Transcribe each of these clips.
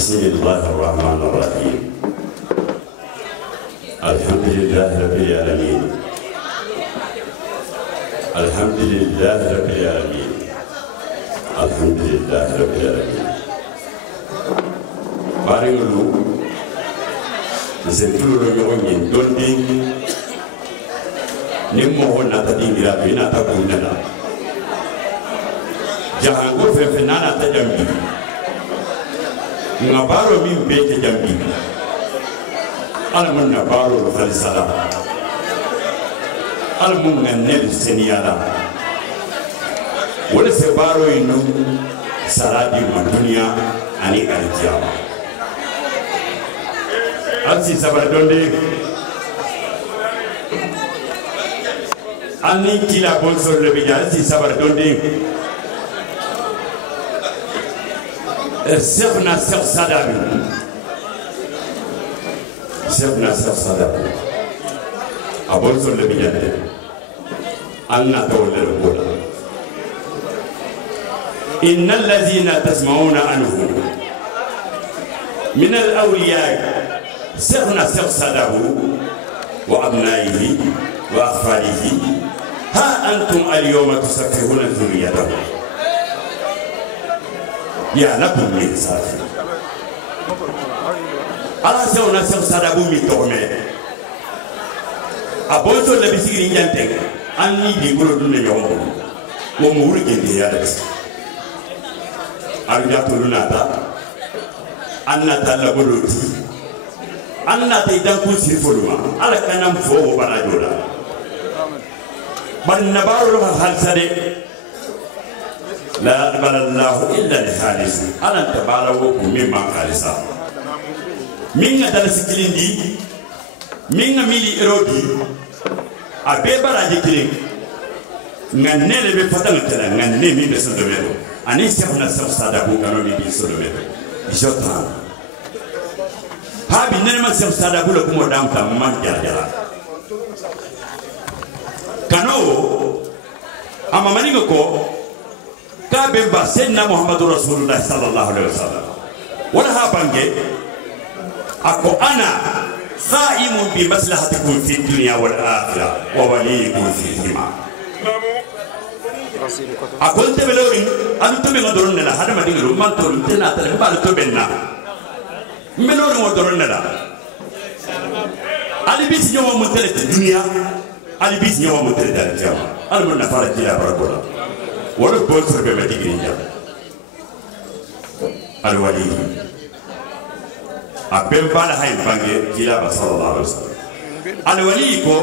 بسم الله الرحمن الرحيم الحمد لله رب العالمين الحمد لله رب العالمين الحمد لله رب العالمين بارينغلو زنتلو يومين دوندي نمو ناتا دينغرا بينا تاكونا جهانغو فنانا تجامبي نبارو مين بيت جامبي ألمون نبارو خالصالا ألمون ننل سنيالا ولا سبارو إنو سرادي الدنيا أني الجامع أنسي سبار دوندي أني كلا بونسور لبيجا أنسي سبار دوندي سيفنا سيف صدابي سيفنا سيف صدابي أبونسور لبيجا أنا تولى الأولى إن الذين تسمعون عنه من الأولياء سيفنا سيف صدابه وأبنائه وأخفاله ها أنتم اليوم تسفهون ذريته يا لكم من صافي على سيفنا سيف صدابه ميتومي أبونسور لبيسيري ينتك أني بيقولوا دون يوم ومورك يديارس أرجعت لنا أنا تلقولتي أنا تيجانكو سيفولما على كلام فوق بناجولا بل نبارو هالسدي لا يقبل الله إلا الخالص أنا تبارو مما خالصا مين درس كليندي مين ميلي إرودي أبي براجي كلين نغني بفتن تلا نغني مين بسندميرو أني سيفنا سيف صدابو كانوا بيجي سندميرو جوتان هابي نما سيف صدابو لكم ودام تمام جلا كانوا أما منيكو كابن سيدنا محمد رسول الله صلى الله عليه وسلم ولا هابنجي أكو أنا قائم بمصلحتكم في الدنيا والآخرة ووليكم فيهما أقول تبلورين أنتم يقدرون لا هذا ما تقولون ما تقولون تنا تنا بارو تبنا ملورين يقدرون لا على بيس يوم متلت الدنيا على بيس يوم متلت الجامعة أنا من نفارة جلا بركولا ولا بولسر بمدينة جامعة الولي أبين بالا هاي بانجي جلا صلى الله عليه وسلم الولي كو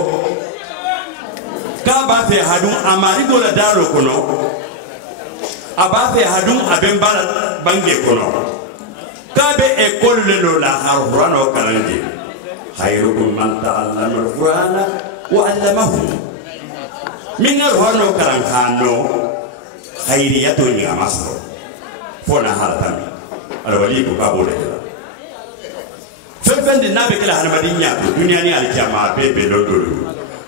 كابا في هادون أماري دولا دارو كنو أبا في هادون أبين بالا بانجي كنو كابا إقول لولا هارفران وكالانجي خيركم من تعلم القرآن وعلمه من الهران وكالانجانو خيرية يا مصر فونا هالتامي الولي كو كابو لجلا ففند النبي كلا هنمدينيا الدنيا ني الجامعة بيبي لندولو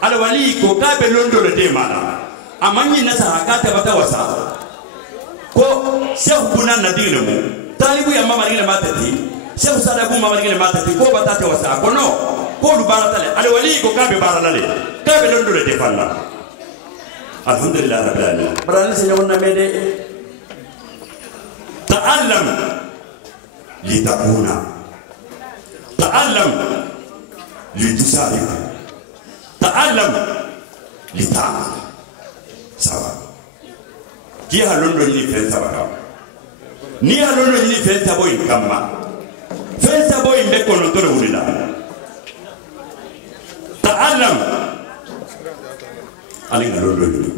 الولي كو كابي لندولو دي مانا أماني نسا هكاتا بتا وسا كو شيخ بنا ندينمو طالبو يا ماما نينا ماتتي شيخ صدابو ماما نينا ماتتي كو بتاتي وسا كو نو كو لبارتالي الولي كو كابي بارالالي كابي لندولو دي فانا الحمد لله رب العالمين براني سيونا ميدي تعلم لتكون تعلم لتساعد تعلم لتعمل سوا كي هالون رجلي فين سوا ني هالون رجلي فين سوا كما فين سوا بكون ترويلا تعلم علينا هالون رجلي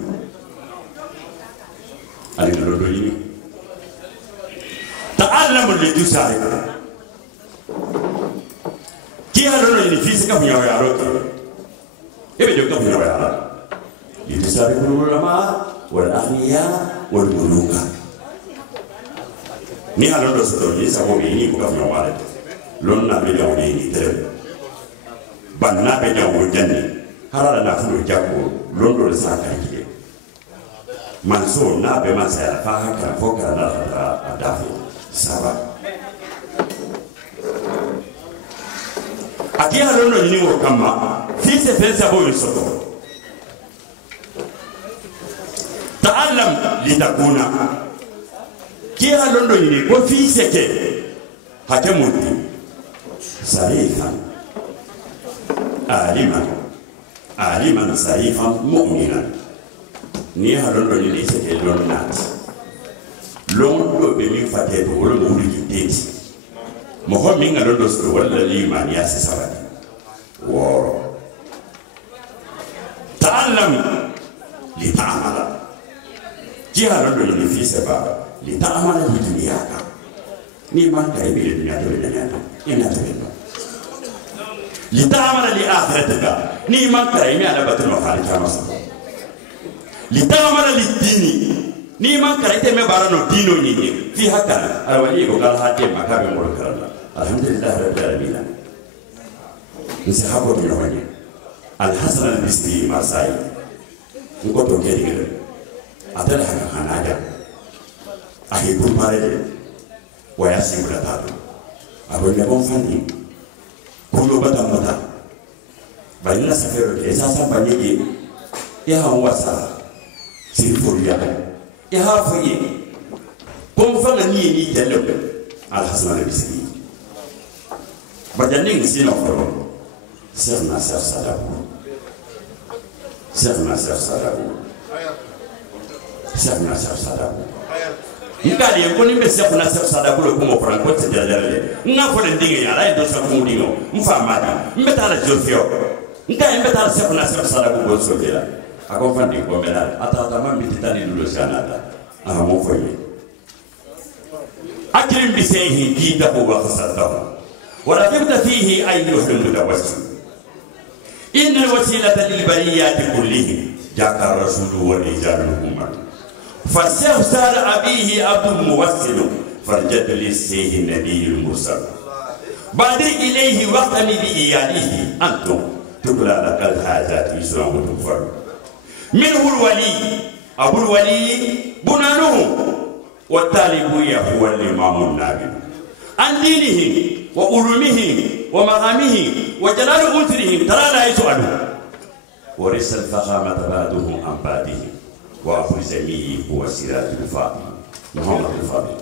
علينا هالون رجلي تعلم لتساعد كي هالون رجلي فيزيكا في يارو إيه بيجوا كم يارو يتسابق العلماء والأغنياء والملوك ni halon do so ni sa ko ni ko kam wala lon na be jaw ni tere ban na be jaw janni harala na fu jago lon do sa ka ki man so na be man sa fa ha ka fo ka na da dafu saba aki halono ni wo kama fi se fensa bo yosoto ta'allam litakuna ki halono ni ko fi se ke hakemuti sarifan aliman sarifan mu'minan ni halono ni se ke lonnat londo be mi fate to wala mo wuri deti mo ho mi ngalo do so wala liman ya se sabati woro ta'allam li ta'amala ki halono ni fi se ba li ta'amala li duniyaka ni man kay bi dunya to dunya ina to li ta'amala li akhiratika ni man kay mi ala batul khalika masa li ta'amala li dini ni man karate me barano dino ni fi hakka alwali ko gal hatte makabe mo karala alhamdulillah rabbil alamin nsi habo ni wani alhasan albisri masai ko to kedi gele atala haka hanaja ahi bumbare waya singula tatu abo ne bon fandi ko lo bata mota balina safero ke sasa banyegi ya wasa sirfuria ya fuye kon fanga ni jallo alhasan albisri bajaning sino ko serna ser sadabu ngadi ko ni be serna ser sadabu ko mo franco te jalale nga ko le dingi ala do sa ko dingo mfa mata mbeta la jofio nga mbeta la serna ser sadabu go sovela ako fandi ko mela ata mambi titani dulo sanata aha mo foye akrim bi sayhi kitabu wa khasatahu wa rakibta fihi ayyuhal mutawassil inna wasilata lil bariyati kullihim jaka rasulu wa rijaluhum fasahsar abihi abdul muwassil farjat li sayhi nabiyul mursal badir ilayhi waqtani bi iyalihi antum tukla lakal hajat yusra wa tufar منه الولي أبو الولي بنانه والطالب هو الإمام النابل عن دينه وعلومه ومقامه وجلال أنثره ترى لا يسأله ورث الفخامة بعدهم عن بعده وأبو زميه هو سراج الفاضل محمد الفاضل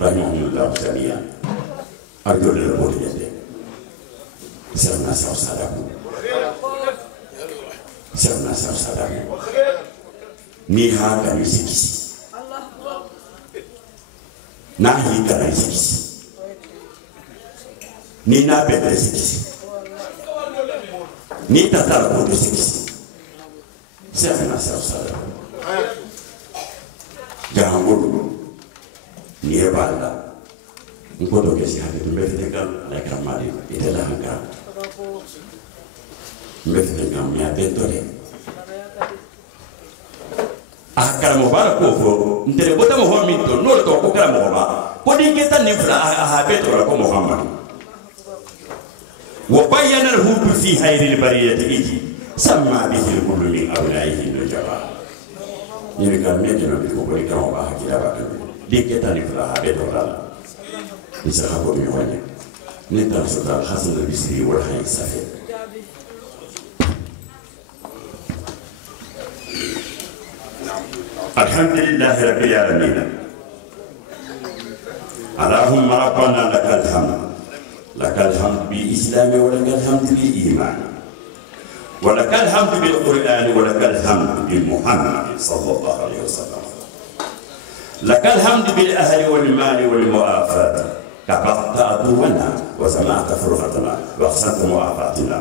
رحمه الله جميعا أرجو للبوت يده سرنا سر صدقه serna sar sadam ni ha ka misikisi na hi ka misikisi ni na be misikisi ni tatara ko misikisi serna sar sadam jango ni bala ngodo ke si ha de mbete kan la kamari ite la hanka mbete kam ya betore akara mo bara ko fo ndere bota mo homi to no to ko kala mo ba ko di keta ni fra ha betore ko muhammad wa bayyana lahu fi hayril bariyati iji samma bihi kullu min awlaihi najaba ni kam me to ko ko ka ba hakila ba di keta ni fra ha betore ni sa ko mi wanya ni ta so ta hasan albisri wal hayy safi الحمد لله رب العالمين اللهم ربنا لك الحمد بالإسلام ولك الحمد بالإيمان ولك الحمد بالقرآن ولك الحمد بمحمد صلى الله عليه وسلم لك الحمد بالأهل والمال والمؤافاة كبقت عدونا وسمعت فرقتنا واحسنت مؤافاتنا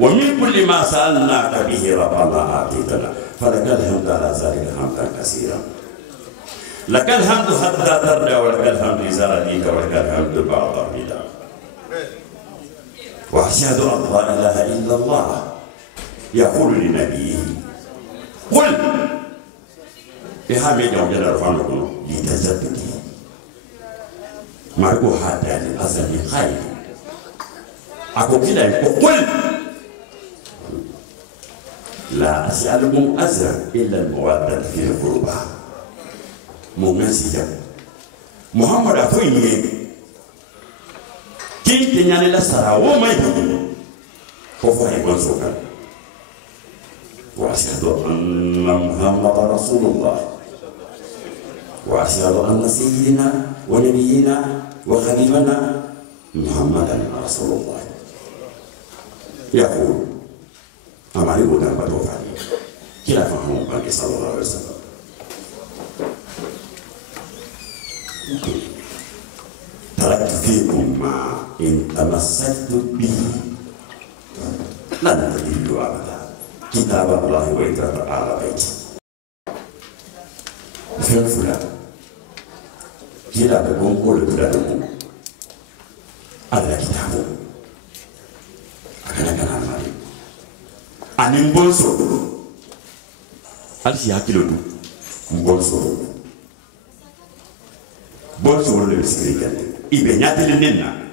ومن كل ما سألناك به ربنا آتيتنا فلك الحمد على ذلك حمدا كثيرا لك الحمد حتى ترضى ولك الحمد إذا رضيت ولك الحمد بعد الرضا وأشهد أن لا إله إلا الله يقول لنبيه قل بحمد جل رفعه لتزبدي مرجو حتى للأزل خير أقول كده قل لا أسألكم أجرا إلا المودة في القربى ممسيا محمد أفوي كي تنياني لسرا وما يدو كفاية يقول سوكا وأشهد أن محمد رسول الله وأشهد أن سيدنا ونبينا وحبيبنا محمدا رسول الله يقول أما يقول أن بدوفا كلا فهم بني صلى الله عليه وسلم تركت فيكم ما إن تمسكت به لن تجدوا أبدا كتاب الله وإكرام على بيتي فلان كلا بكم كل بلادكم هذا كتابه أكنا كان المالي أنا مبونسو ألسي هكيلو مبونسو بونسو ولا بسكريكا إبن ياتي لنا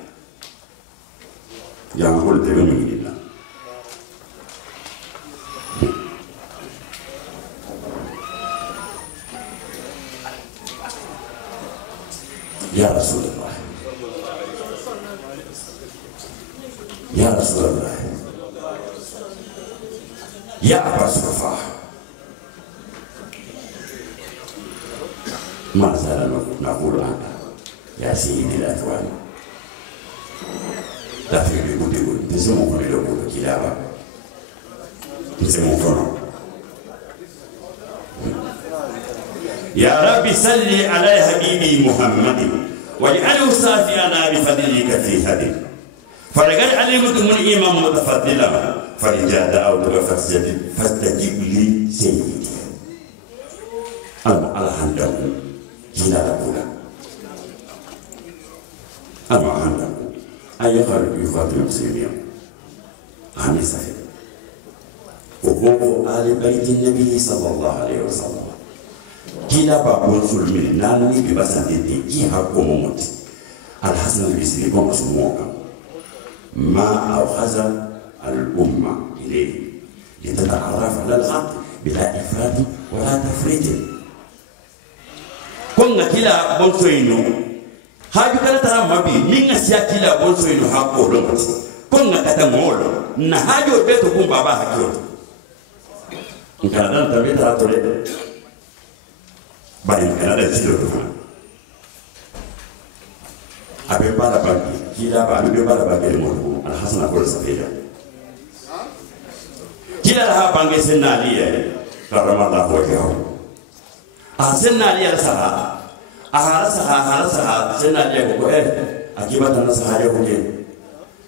يا مقول تبين من لنا يا رسول الله يا رسول الله يا أبا صفا ما زال نقول عنك يا سيدي الأكوان لا في بيقول تسمو كل لوكو كلابا تسمو كنو يا ربي صل على حبيبي محمد واجعله صافينا بفضلك في هدي فلقد علمت من إمام متفضلا فلجاد أو فاستجب لي سيدي أنا الحمد جينا لكولا أنا الحمد أي خارج يخاطب المسلمين عن سهل وهو آل بيت النبي صلى الله عليه وسلم كلا بابون سلمين نالني ببسان دي كيها كومومت الحسن البصري كما سموك ما أخذ الأمة إليه لتتعرف على الحق بلا إفراد ولا تفريط كنا كلا بونسوينو هاجو كلا ترى مبي مين سيا كلا بونسوينو حقو لمت كنا كتمول نهاجو بيتو كون بابا حكيو نكنا دان تبي ترى تولي bari kana da silo do abe bala bangi kila ba abe bala bangi mo al hasan ko safida kila ha bangi senaliya karamallahu wajhahu senaliya saha senaliya ko akiba tan saha ya ko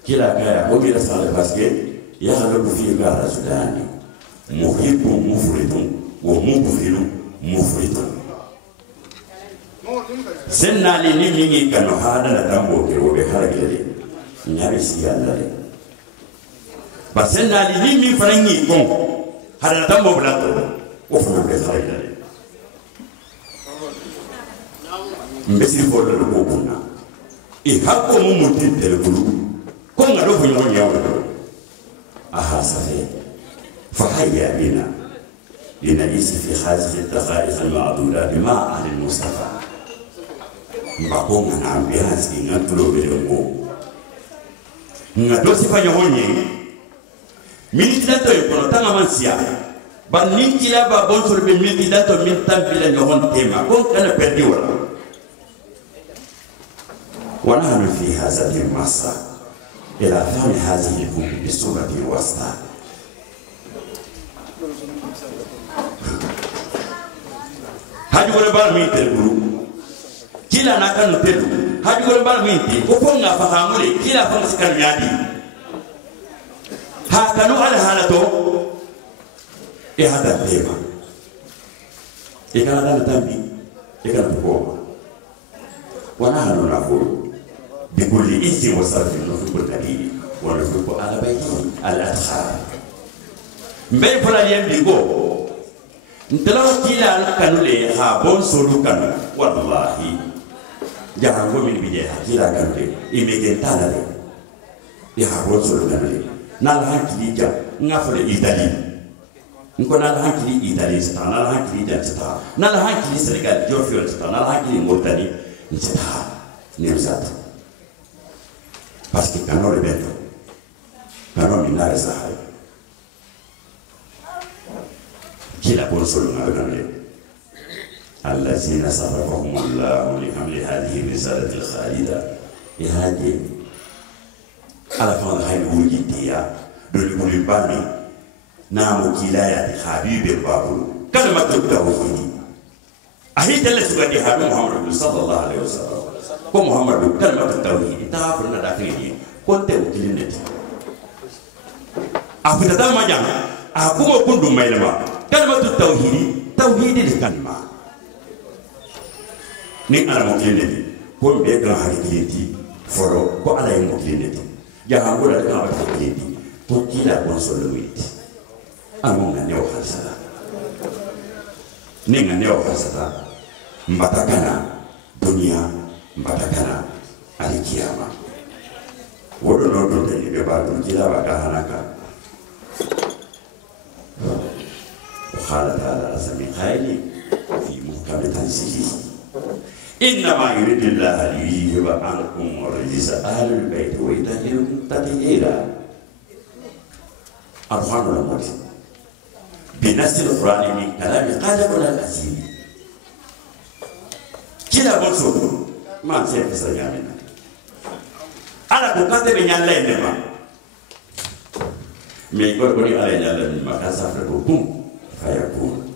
kila kaya ko bi saha baske ya halu fi gara sudani muhibbun mufridun wa mubghilun mufridun senali ni mingi kano hada na tambo ke wobe haragele nyari siyandale ba senali ni mi farangi kon hada na tambo blato o funa be haragele mbesi ko do ko kuna e hakko mu mutin tel bulu ko ngado fu nyon yawo aha safe fa hayya bina لنعيش في هذه الدقائق المعدودة بمع أهل المصطفى mbako na ambiance nga tulo belengo nga dosi fanya honye miniti dato yokono tanga mansia ba ninkila ba bonsol be miniti dato min tambila nyohon tema kon kana perdi wala ونحن في هذا المسرح إلى فهم هذه الكتب بصورة واسطة هذه ولا بالميت الجروب كلا نكان نتلو هذه ولا بالميت وفونا فهمولي كلا فمس كريادي هكذا على حالته هذا التيمة إذا هذا نتامي إذا نتقوم ونحن نقول بكل إثم وصرف نحب النبي ونحب على بيته الأدخال مبين فلا يملكو نتلو كلا كانوا لي هابون سولو كانوا والله جاهو من بداية كلا كانوا لي إمكن تانا لي يهابون سولو كانوا لي نالها كلي جا نغفل إيطالي نكون نالها كلي إيطالي ستا نالها كلي جا ستا نالها كلي سنغال جورفيون ستا نالها كلي موريتاني نستا نمزات parce que quand on le met kano min na sahay kila bon solo na kanale allazina sarafahum Allah li hamli hadhihi risalati al-khalida ihadi ala fa hayy wujidiya dole ko limbani na mo kilaya di habibe babu kalmatu tawhid ahita la sugadi habu Muhammad sallallahu alaihi wasallam ko Muhammad kalmatu tawhid ta fa na dakili ko te ukilineti afuta dama jana akumo kundu mailama kalmatu tawhid di kalma ni ala mo kilineti ko be gran hakiliti foro ko ala mo kilineti ya ngora ka ba kilineti ko kila ko solo witi amunga ne ohasala ninga ne ohasala mbatakana dunia mbatakana alikiyama wodo no do de be ba dun kila ba ka hanaka وقال تعالى سمي خيري في محكم تنزيله إنما يريد الله ليذهب عنكم الرجس أهل البيت ويطهركم تطهيرا أرحم الموت بنفس القرآن من كلام قادم الأسير كلا بصر ما سيف سجامنا أنا كنت بنيان لينما ميكور كوني علينا لما كسافر بكم فيكون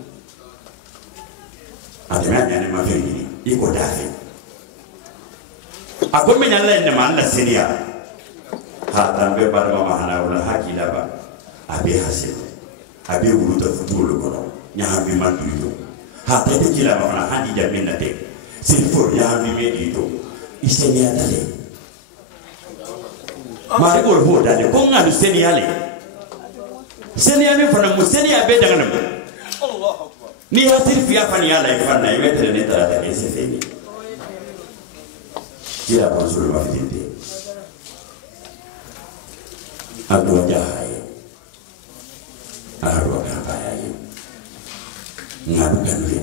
أتمنى يعني ما فيني يكون دافع أقول من الله إنما الله سنيا هذا ببر ما هنا ولا حكي لبا أبي حسين أبي ولود فتول كنا نعم بما تريدو هذا تجي لبا أنا هني جميل نتي سيفور نعم بما تريدو إسنيا تلي ما يقول هو ده كم عن سنيا لي سنيا نفرنا مسنيا بيدعنا ni hasir fiya fani ala ifana imetere ne tara ta kese feni kila konsulu mafitinde ando jahaye arwa kabaye ngadu kanule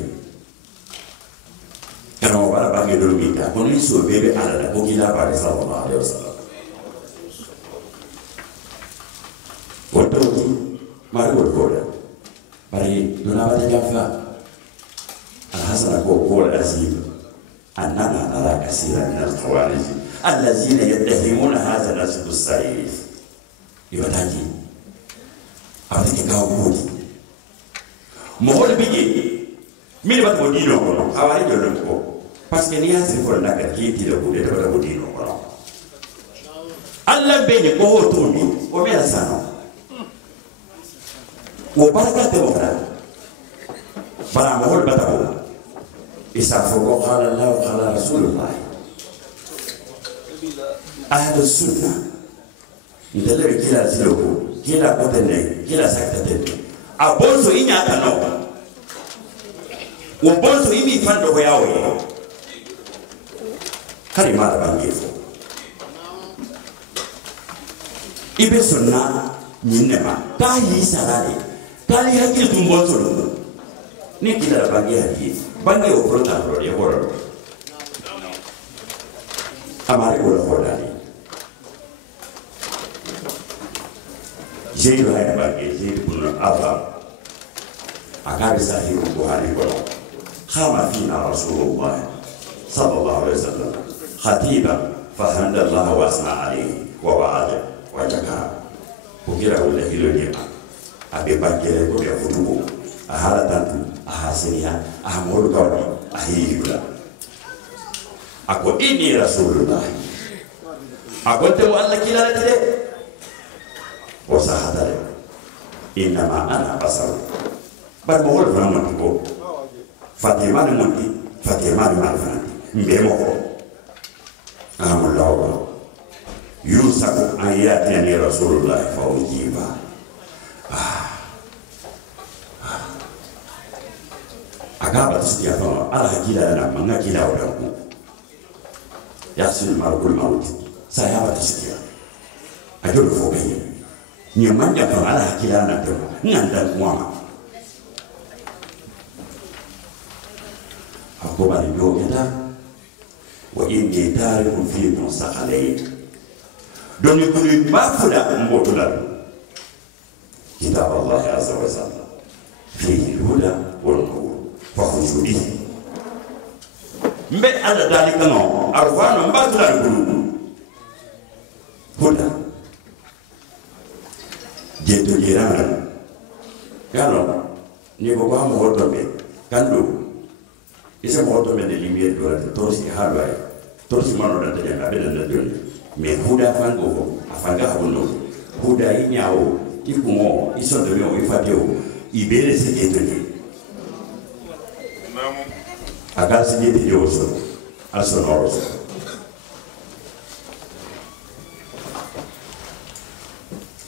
karo wala bangi do minta ko ni so bebe ala da ko kila bare sallallahu alaihi wasallam ko to mari ko bari dona wata jafa alhasana ko العزيم أننا نرى كثيرا من الخوارج الذين يتهمون هذا الرجل السعيد يبتاجي أبتك كاوبودي مهول بيجي مين بتودينه كنا خوارج يلومكو بس كنيا سيفور نكر كيتي لبودي تبودينه كنا الله بيني كوه تومي وميلا سانو وبركة تبغى برا مهول بتاعه إسافر قال الله وقال رسول الله أهل السنة يدلل كلا سلوكو كلا قتلني كلا سكتتني أبوسو إني أتنو وبوسو إني فندو ياوي كاري مالا بانجيفو إبه سنة نينما تاهي سراري تاهي هكي تنبوسو ni kila bangi haki bangi oprota ro ya horo amari ko hoda ni jeiro hay bangi jeiro kun aba akabi sahihu buhari ko khama fina rasulullah sallallahu alaihi wasallam khatiba fahamda allah wa asna alayhi wa wa'ada wa jaka ukira ule hilo ni abe bangi ko ya futuko ahala tantu ahasiria ahamuru kawani ahiyula ako ini rasulullah ako temu Allah kila tire wasahadare inama ana basar bar mohol vraiment ko fatima ni monti fatima ni malfani mbemo ko amullah yusaku ayati ni rasulullah fa ujiba agaba tisikia kama ala hakila na manga kila odangu yasul marul maut saya apa tisikia ajo fokai nyamanya kama ala hakila na to nganda mwama akoba ndio kita wa inni tarikum fi musaqalay doni kuli mafula mbotola كتاب الله عز وجل فيه الهدى والنور فخذوا به مبي على ذلك نو أرفان مبادر القلوب هدى جدو جيران قالوا نيكو قام هدى بي كندو إذا ما هدى من اللي دولة تورسي هارواي تورسي مانو دانتا جانا بيدان دانتا مي هدى فانغو أفانغا هبونو هدى إنياو ikumo isondo yo ifatio ibere sejetoni agasi jeti yoso asonoros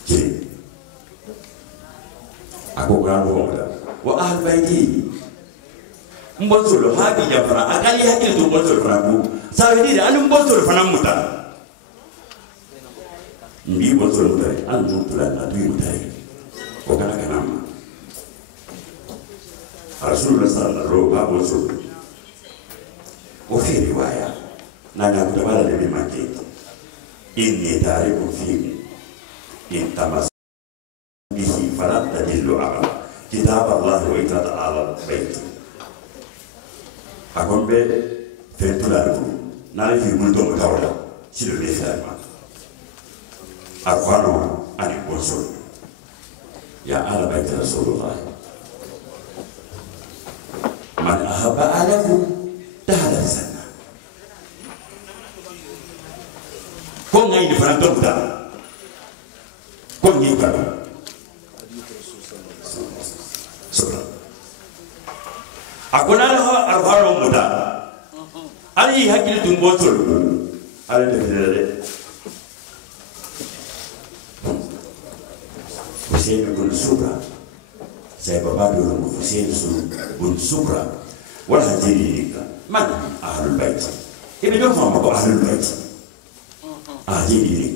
ji ako grando wala wa albayti mbosolo habi jafara akali hakili to mbosolo frangu sawedi alu mbosolo fana muta mbi botol tay an mutula na du tay ko kana kanama rasulullah sallallahu alaihi wasallam o fi riwaya na na kutawala de maki inni tariku fi in tamas bihi farat tadillu ala kitab allah wa ita ta'ala bayt akombe fetula na fi multo tawala silo de fa أخوانه أن يقول يا أهل بيت رسول الله من أحب أهله دخل الجنة كون غير فرنتم دا كون يبقى سبحان أكون أنا أخوانه مدا أي هكذا تنبوتول على الدنيا Hussein bin Subra saya bapa dulu Hussein bin Subra wal hajiri man ahlul bait ini dong sama kok ahlul bait hajiri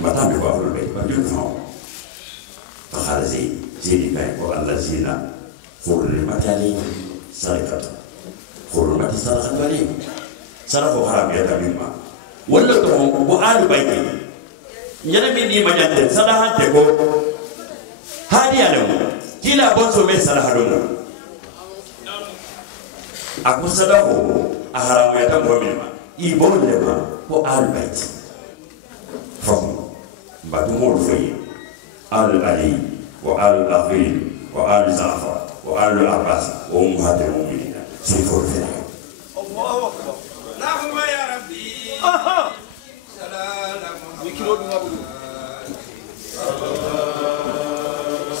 mata be ahlul bait bagi no takharzi jadi kai ko allazina hurrimat alayhim sariqat hurrimat sariqat alayhim sarafu haram ya tabima wala to ko ahlul bait nyana min di majante sadahan te ko hadi alam kila bonso me sadahadum aku sadaho aharam ya tam bomima i bon lema ko albayt fam badu mol fi al ali wa al aqil wa al zafar wa al abbas wa ummatul mu'minin sifur fi Allahu akbar lahumma ya rabbi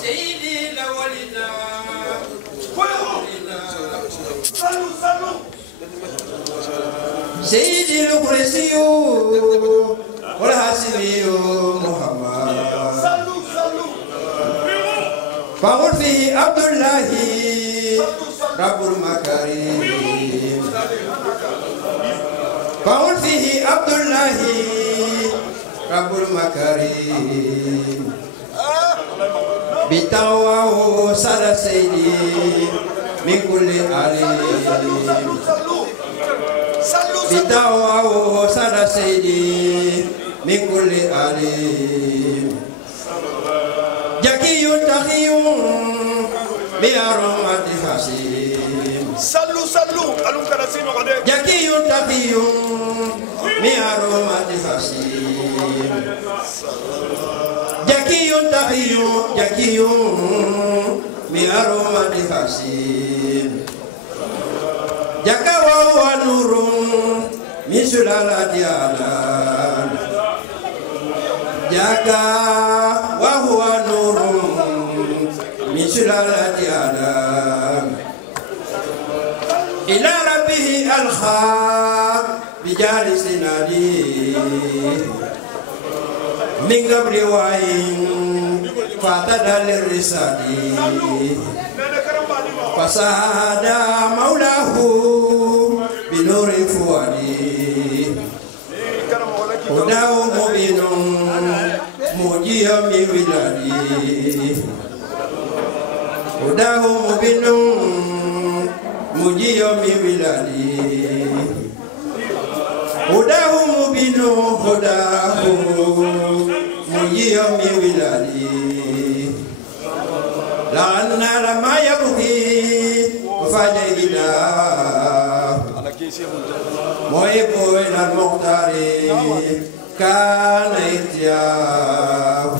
سيدي لولنا سيدي القرسي والحاسمي محمد فقل فيه عبد الله رب المكارم فقل فيه عبد الله رب المكارم بتواه سال سيدي من كل عليم بتواه سال سيدي من كل عليم جكي تخي بأرومة حسين صلوا ألوم كرسين وغدين جكي تخي بأرومة حسين جكي بأرومة حسين جكا وهو نور من سلالة آدم جكا وهو نور من سلالة آدم إلى ربه الخاب بجالس نادي من قبل وعين فاعتدى للرسال فساد مولاه بنور فؤادي هداه مبين مجيء من ولادي هداه مبين مجيء من ولادي هداه مبين هداه يوم ولادي لأن لما يبكي فجيدا محب إلى المختار كان اتياه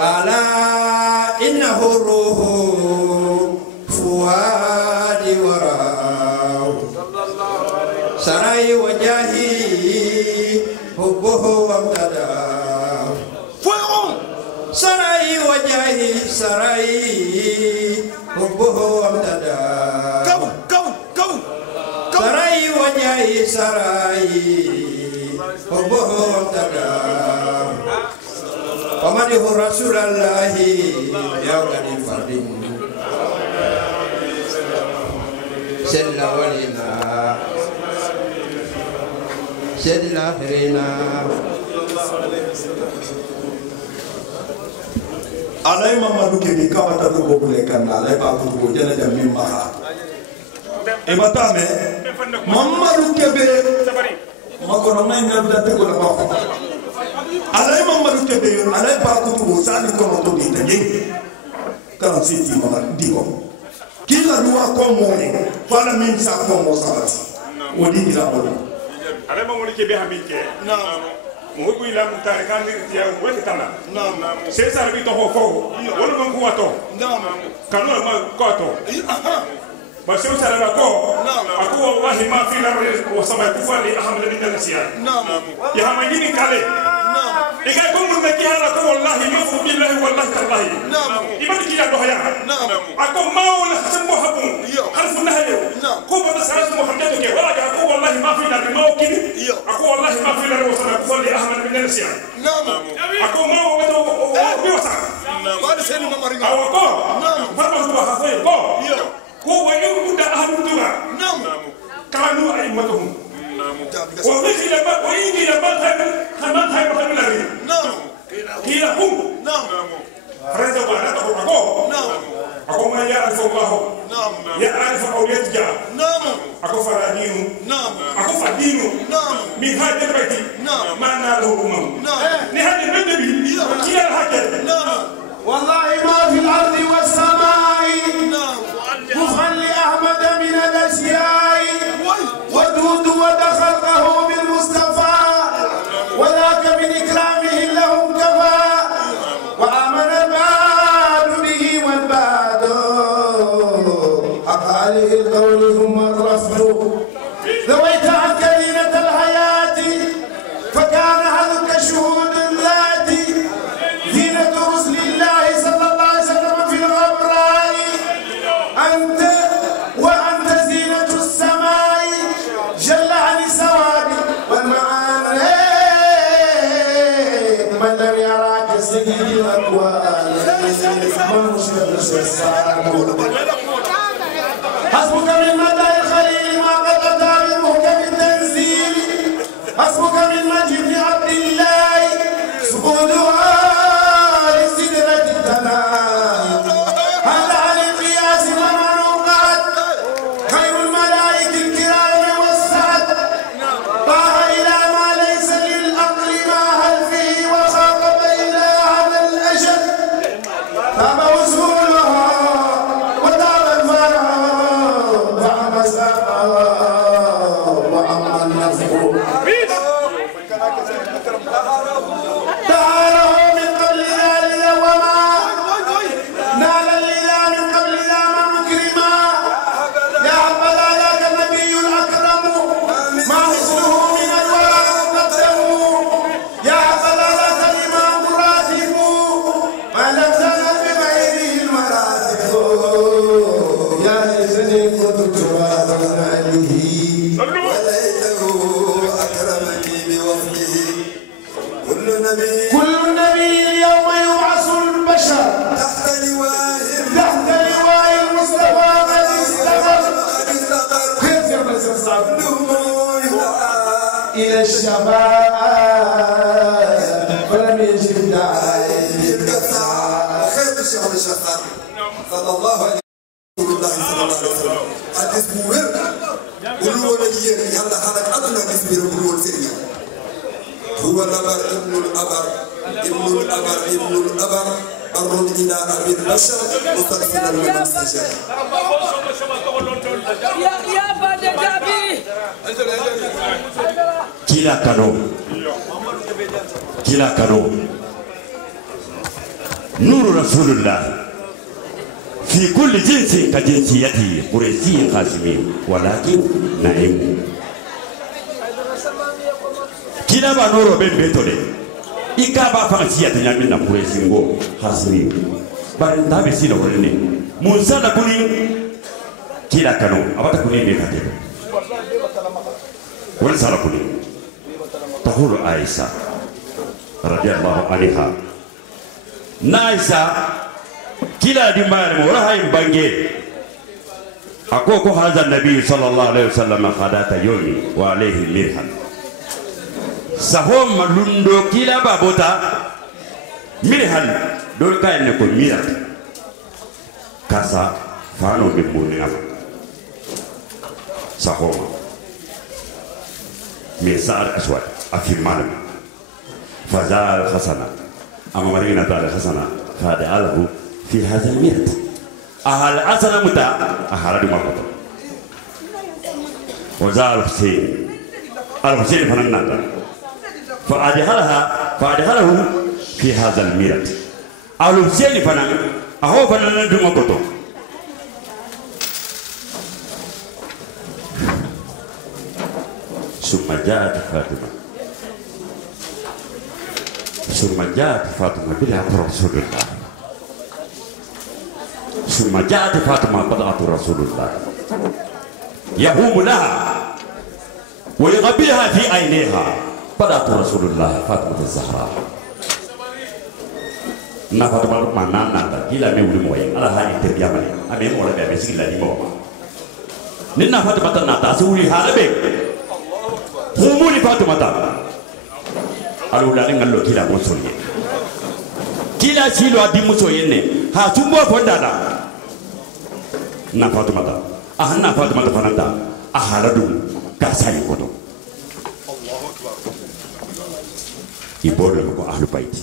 ألا إنه الروح فؤادي وراه سراي وجاهي حبه وامتدى سراي وجاهي سراي حبه وامتدى سراي وجاهي سراي حبه وامتدى ومده رسول الله يا ولد الفرد سل ولنا سل آخرنا alay mamadu ke bi kawata ko bokule kan alay ba ko ko jana jam min maha e batame mamadu ke be mako no nay na da ko la ba alay mamadu ke be alay ba ko ko sani ko to di taje kan siti mama di ko kila luwa ko mo ne fala min sa ko mo sabati wodi ila wodi alay mamadu ke be hamike na mo ko ila mun tare kan ni ya woni tana c'est ça bi to fo wala man ko wato kan no ma ko to ba c'est ça la ko aku wallahi ma fi la wa sama ku fa li ahmad bin nasiya ya ma yini kale e kay ko mun ki hala ko wallahi ma fu billahi wallahi tallahi ibadi ki ya do haya ako ma wala hasan mo habu harfu nahyo ko ba sarat mo hamdatu ke wala ko wallahi ma fi la ma kini ako wallahi ma fi la wa sama ku fa li ahmad bin nasiya ako ma wala bi wasa ba seni ma mari aw ko ba ma ko ha fe ko wayu muda ahlu tuba kanu ay matahum وفي لما ويجي لما خمان هاي مثلا لاري كيلا هم فرنسا وانا تقول أكو ما يعرف الله يعرف أولياء جاء أكو فرادينه أكو فدينه من هذا البيت ما ناله أمم نهاية النبي كيلا هكذا والله ما في الأرض والسماء كفا لأحمد من الأشياء ودود ودخلقه بالمصطفى وذاك من إكرامه لهم كفى وآمن الباد به والباد حق عليه القول ثم الرفض ذويت عنك زينة الحياة فكان هذك شهود الذات زينة رسل الله صلى الله عليه وسلم في الغبراء أنت وأنت زينة السماء جل عن السواد والمعاني من لم يراك سيد الأكوان حسبك من مدى الخليل ما قد أتى من محكم التنزيل حسبك من مجد عبد الله سقوطها لسدرة التنام هذا عن القياس ومنوقات خير الملائكة الكرام والسعد طه إلى ما ليس للعقل ما هل فيه وخاطب إلى هذا الأجل تاب وصولها وتاب الفرح فعم ساقها وعم النفخ تعاله من قبل ذلك وما نال الليل من قبل ذا مكرما يا حبذا ذاك النبي الأكرم ما مثله من الورى مقدم يا حبذا ذاك الإمام الراتب ما لم تزل بغيره المراتب يا ليتني كنت ترابا عليه وليته أكرمني بوفده كل نبي اليوم يبعث البشر تحت لواء المصطفى قد استقر كيف يبقى إلى الشباب فلم يجب داعي خير الشهر الشهر صلى الله عليه وسلم حديث مور قلوا لي يلا خلق أدنى نسبير قلوا السرية هو الأبر ابن الأبر ابن الأبر ابن الأبر بر إلى أبي البشر مستغفرا لمن استجاب يا بعد جابي كلا كانوا نور رسول الله في كل جنس كجنسيته قريشي قاسمي ولكن نائم كلا بنور بين بيتولي إكابا فانسية نعمل قريشي قاسمي بارن تابي سينا ولني موسى لكوني كلا كانوا أبدا كوني بكتير ولسا لكوني تقول عائشة رضي الله عنها نايسا كلا دمار ورهاي بانجي أكوكو هذا النبي صلى الله عليه وسلم خدات يومي وعليه مرحل سهم لندو كلا بابوتا مرحل دول كاين نكو ميرات كاسا فانو بمبوني أفا سهم ميسار أسود أفي مالم فزال خسنا أما مرينا دار خسنا فادعاله في هذا الميت أهل أسنا متى أهل دماغه وزال الحسين فننادا فادعاله في هذا الميت الحسين فنن أهو فنن دماغه ثم جاءت فاطمة بلا رسول الله ثم جاءت فاطمة بضعة رسول الله يهوم لها ويغبيها في عينيها بضعة رسول الله فاطمة الزهراء فاطمة ما نانا كلا مولي موي على هاي تربية مالي أمي مولا بيسك الله دي موما ننا فاطمة ناتا سوري هذا بي همولي فاطمة alula ngallo kila musoye kila silo adi musoye ne ha tumbo fondada na fatumata na fatumata fananda aharadu kasai koto Allahu akbar ibodo ko ahlu bait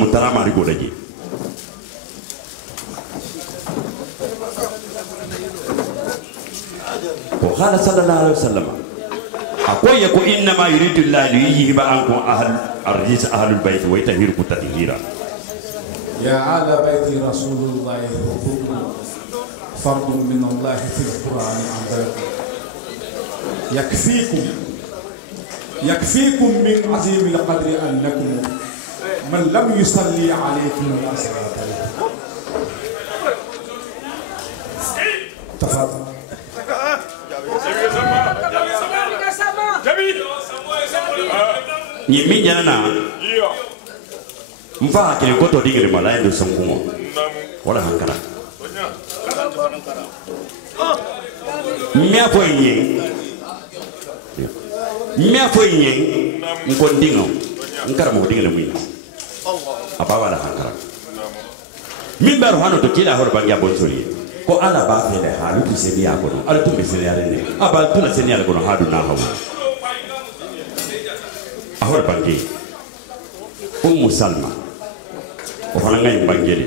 mutarama ri godaji ko qala sallallahu alaihi wasallam أقول يكو إنما يريد الله ليذهب عنكم الرجس أهل البيت ويطهركم تطهيرا. يا آل بيت رسول الله حقوق فرض من الله في القرآن عندكم يكفيكم من عظيم القدر أنكم من لم يصلي عليكم لا صلاة له. تفضل. Nyimi nyana mfa kile koto dingire malai ndo sankumo wala hankara mia fo yin nkondingo nkara mo dingile mwini apa wala hankara mimbar hano to kila hor bangya bonsoli ko ala ba fele halu tiseni yakono ala tumbe sene yarene aba tuna sene yakono hadu na hawo ahor bangi Salma o fana ngay bangeli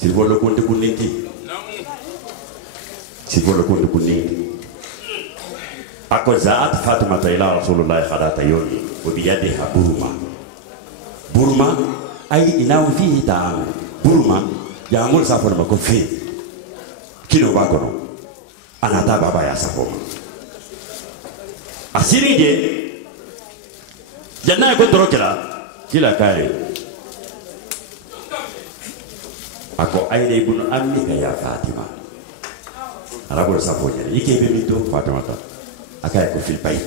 si volo konte kuniti ako zaat Fatima ila Rasulullah khadata yoni wa biyadiha burma ay inaw fihi ta'am burma yamul safar ba ko fi kino ba kono anata baba ya safoma asirige janna ko torokela kila kare ako aile ibn ammika ya Fatima arabo safonya ikebe mito Fatima ta akaya ko fil bait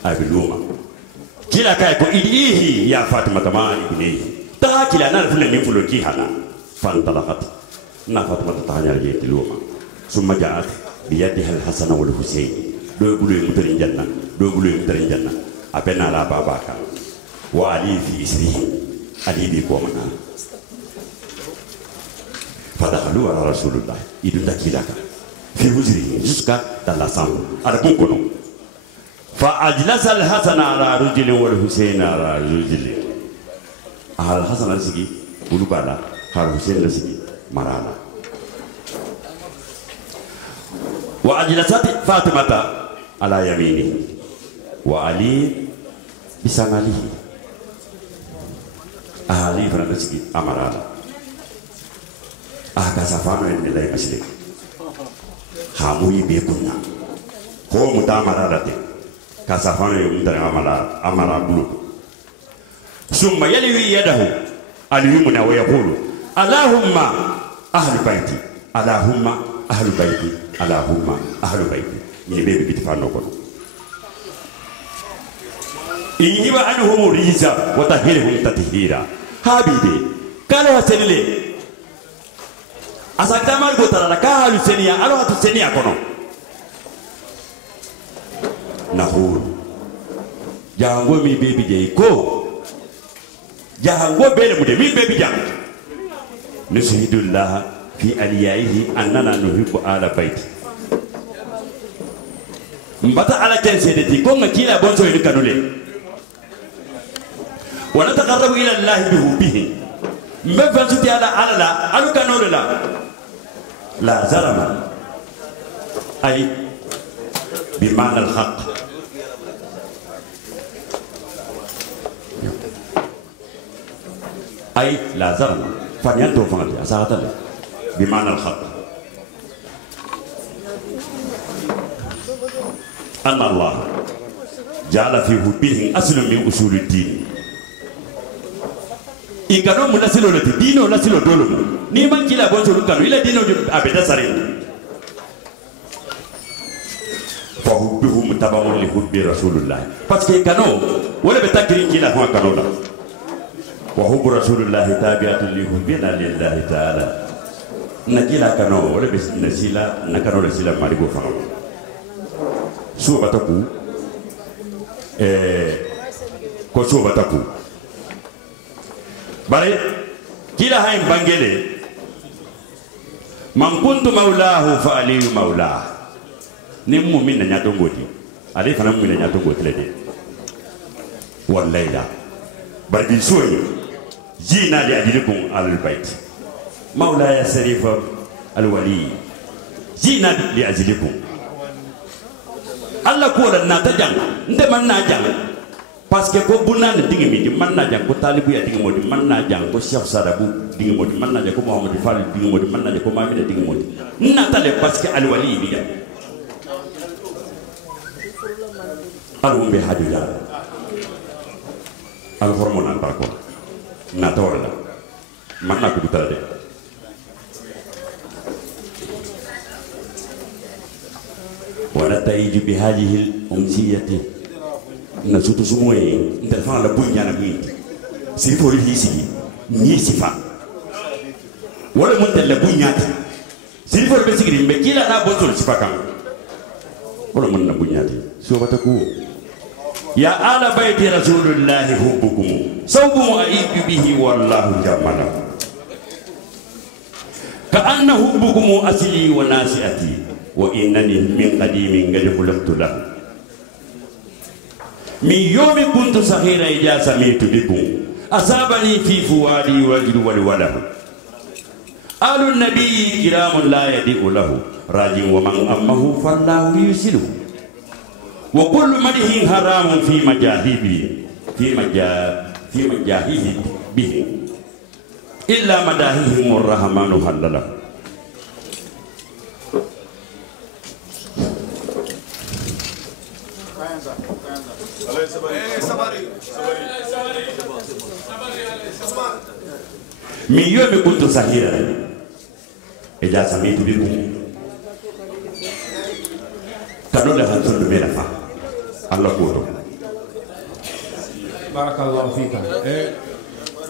abiluma kila kaya ko idihi ya Fatima tamani ibni ta kila na fulan ni fulo ki hana fantalaqat na Fatima ta tanya je tiluma summa ja'at bi yadiha al-Hasan wal Husayn do bulu mutarin janna apena la babaka wa ali fi isri ali bi ko mana fadakhalu ala Rasulullah idun dakilaka في وزره jusqu'à dans la chambre arabukono fa ajlasa al-Hasan ala rajul wal Husayn ala rajul ahal hasan al-sigi ulubala hal husain al-sigi marana wa ajlasat fatimata ala yamini wa ali bisanalihi ahali fana al-sigi amarana aka safano en lay maslik hamuyi be kunna ko mutamara date ka safano yum dara amara bulu ثم يلوي يده اليمنى ويقول اللهم أهل بيتي اللهم أهل بيتي اللهم أهل بيتي يبي بيتفانو كون إيوا عنهم رجزا وطهرهم تطهيرا حبيبي قالوا سنلي أسكت ما قلت لك قالوا سنيا قالوا هاتوا سنيا كونو نقول جانغو مي بيبي جيكو jahango bele mude min bebi jang nushidullah fi aliyaihi annana nuhibbu ala baiti mbata ala kense de ko ngakila bonso ni kanule wa nataqarrabu ila allah bihi mbafanti ala ala alu kanule la zarama ay bi ma'na al haqq أي لا زرم فنيان توفان لي أساعد لي بمعنى الخط أن الله جعل في حبه أصل من أصول الدين إن كانوا مناسلوا للدين ولا سلوا دولهم نيمان كلا بونسوا كانوا إلى دين أبدا سرين فحبه متبع لحب رسول الله بس كانوا ولا بتكرين كلا هو كانوا لا وحب رسول الله تابعة لحبنا لله تعالى نكيلا كانوا ولا بس نسيلا نكانوا نسيلا ماريبو فهم سو بتاكو كوسو بتاكو باري كلا هاي بانجلي من كنت مولاه فعلي مولاه نمو من نياتونغوتي علي فنمو من نياتونغوتي لدي والليلة باري سوي جينا لأجلكم على البيت مولاي الشريف الولي جينا لأجلكم الله كولا ناتجان ندمان ناجان parce que ko bunane dingi mi di man najan ko talibu ya dingi modi man najan ko chef sadabu dingi modi man najan ko Muhammad Fall dingi modi man najan ko Mamina dingi modi natale parce que al wali bi ya alum be hadila al hormona barko natawala man na ko dutala de wala tayju bi hadhihi al umsiyati na sutu sumoye ntelefana la bunya na mwindi sifo hisi ni sifa wala muntel la bunya sifo be sigiri mbe kila na botol sifa kan wala mun na bunya so bataku ya ala baiti rasulullahi hubbukum sawbu aibi bihi wallahu jamala ka anna hubbukum asli wa nasiati wa innani min qadimin qad khulqtu lahu من يوم كنت صغيرا إذا سمعت بكم أصابني في فؤادي وجد والوله آل النبي كرام لا يضيق له راج ومن أمه فالله يرسله وكل مدح حرام في مجاهده في مجاهده به إلا مداههم الرحمن حلله من يوم كنت صغيرا إذا سمعت بكم كانوا لها تنو بينفع الله قوله بارك الله فيك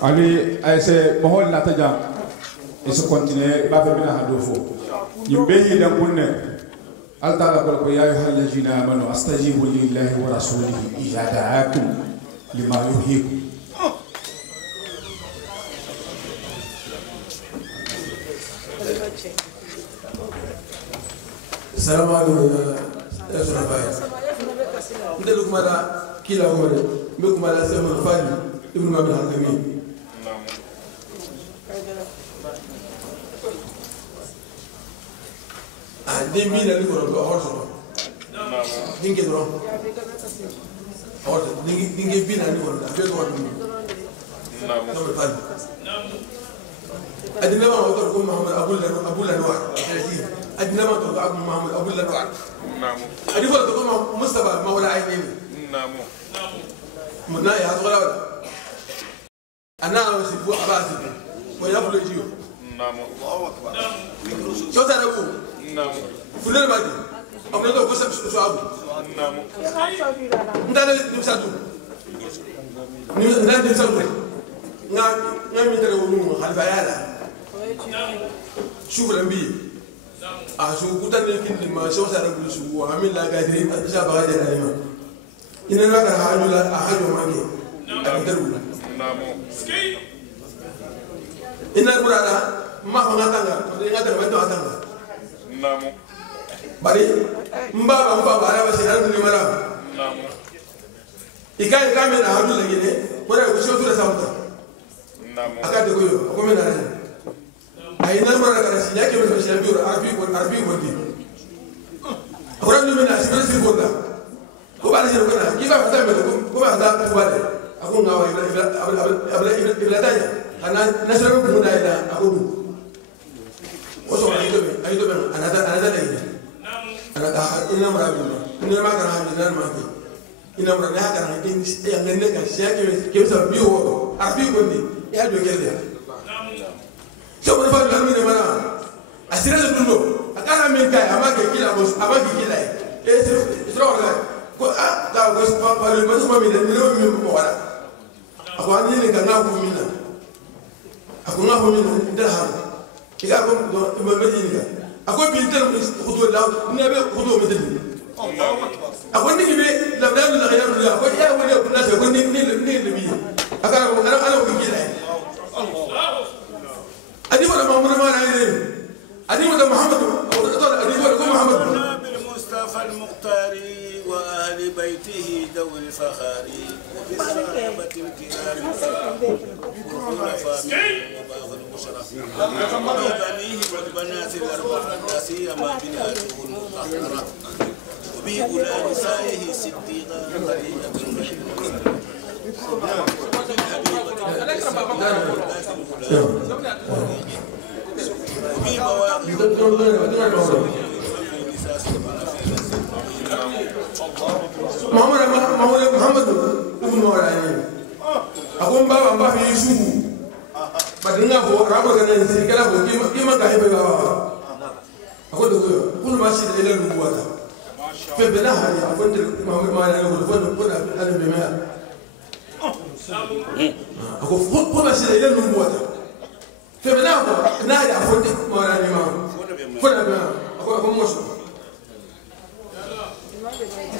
علي أيسى مهول نتجا إسا كنتني بابا بنا هدوفو يمبيه لنقلنا ألتعالى قولك يا أيها الذين آمنوا استجيبوا لله ورسوله إذا دعاكم لما يحييكم السلام عليكم يا شرفاء ندلك ماذا كلا عمر بكم على سيف الفادي ابن مبلغ الحكمي din mi na ni ko do hol so din ke do hol din ke bi na ni ko da be ko do no be fal adina ma ko ko Muhammad Abul Anwar adina ma ko Abu Muhammad Abul Anwar adi ko ko Mustafa Mawla Ayni muna ya zo la ana si bu abasi ko ya bulo jiyo Allahu akbar so ta da ku fulal ba amna do ko sa so abu ndale dim sa tu ni ndale dim sa tu nga mi tere wulu khalifa yala shukran bi su kutan ne kin ma so sa da ku su wa amin la ga dire sa ba ga da ma ina na ka hajula a hajo ma ke a daru ina burada ma ko ngata nga ina da wato atanga namo bari mbaba ba ba sira ni mara namo ikai kame na hajula ngene bora ko so tura sauta namo akade ko yo ko mena ne ai na mara ka si yake be so biyo arbi ko di ora ni mena si si ko da ko ba ni ko na ki ba ta me ko ba ta ko ba de aku ngawa ibla tanya ana nasara ko da ida aku du oso ay do ana da ida ana da ina mara bi ina ma kana ha ina ma ki ina mara na kana ki ya ngene ka shi yake ke so biyo arbi ko ni ya do gele so ba fa da mi ne mara asira da dundo akana min kai amake kila boss amake kila isro wala ko da ko pa le boss ma mi ne mi ko wala ako ani ne kana ko mi na ako na ko mi na da ha ila ko do ma medini ga ako bi tel khudu la ne be khudu medini ako ni be la da la ya la ko ya wala ko na ko ni bi akara ko ana ko kila adi wala Muhammad ma na ni adi wala Muhammad adi wala ko Muhammad bil Mustafa al Muqtari wa ahli baytihi dawl fakhari وبالصحابة الكرام وخلفاء وباخر المشرف وببنيه والبنات الأربعة لا سيما بناته المطهرة وبأولى نسائه صديقة خديجة Muhammad ibn Warani akon ba fi su badinga ko rabo kana ni kala ko kima ka hebe ba akon do ko ma shi da len ruwata fe bela hali akon de Muhammad ma na ko da ala be ma akon ko ma shi da len ruwata fe bela ko na ya akon de Warani ma ko da ba akon mo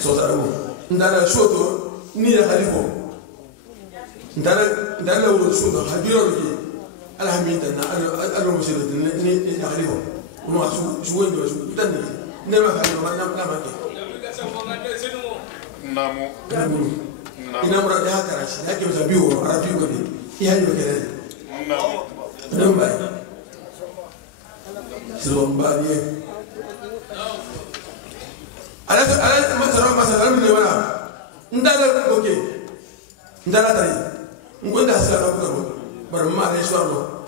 so da ndara shoto ni ya khalifo ndara wuro shoto habiro ke alhamdulillah na musiro ni ya khalifo mo su wendo su dan ne ma khalifo na ma ke namo ina mura da haka rashi yake masa biyo arabi ko ne iya yi ke namo dan bai siro mbariye ala masala min wala ndala oke ndala tari ngonda sala ko ko bar ma re swaro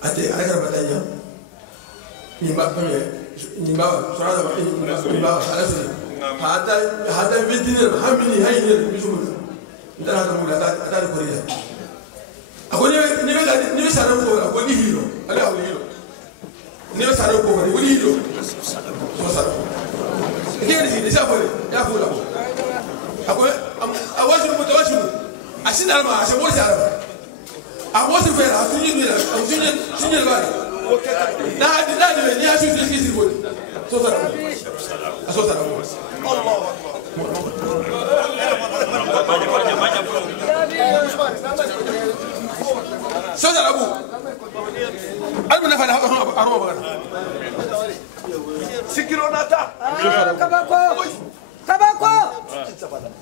ate ala ka bataya ni ba ko ni ba swara ba ni ba ala se hada vidine hamini hayne bisum ndala ka mula ta ko riya ako ni sara ko ko ni hiro ala ko hiro ni sara ko ko ni hiro Ini sini siapa ni? Ya pula. Aku awasin mutawassin. Asin alma, asin boleh siapa? Awasin fera, sunyi ni lah, sunyi lah. Nah, ni asin sisi pun. Sosara. Sosara. Allah. Sosara Abu. Abu nak faham apa arwah bagan. Sikiro nata. Kabako.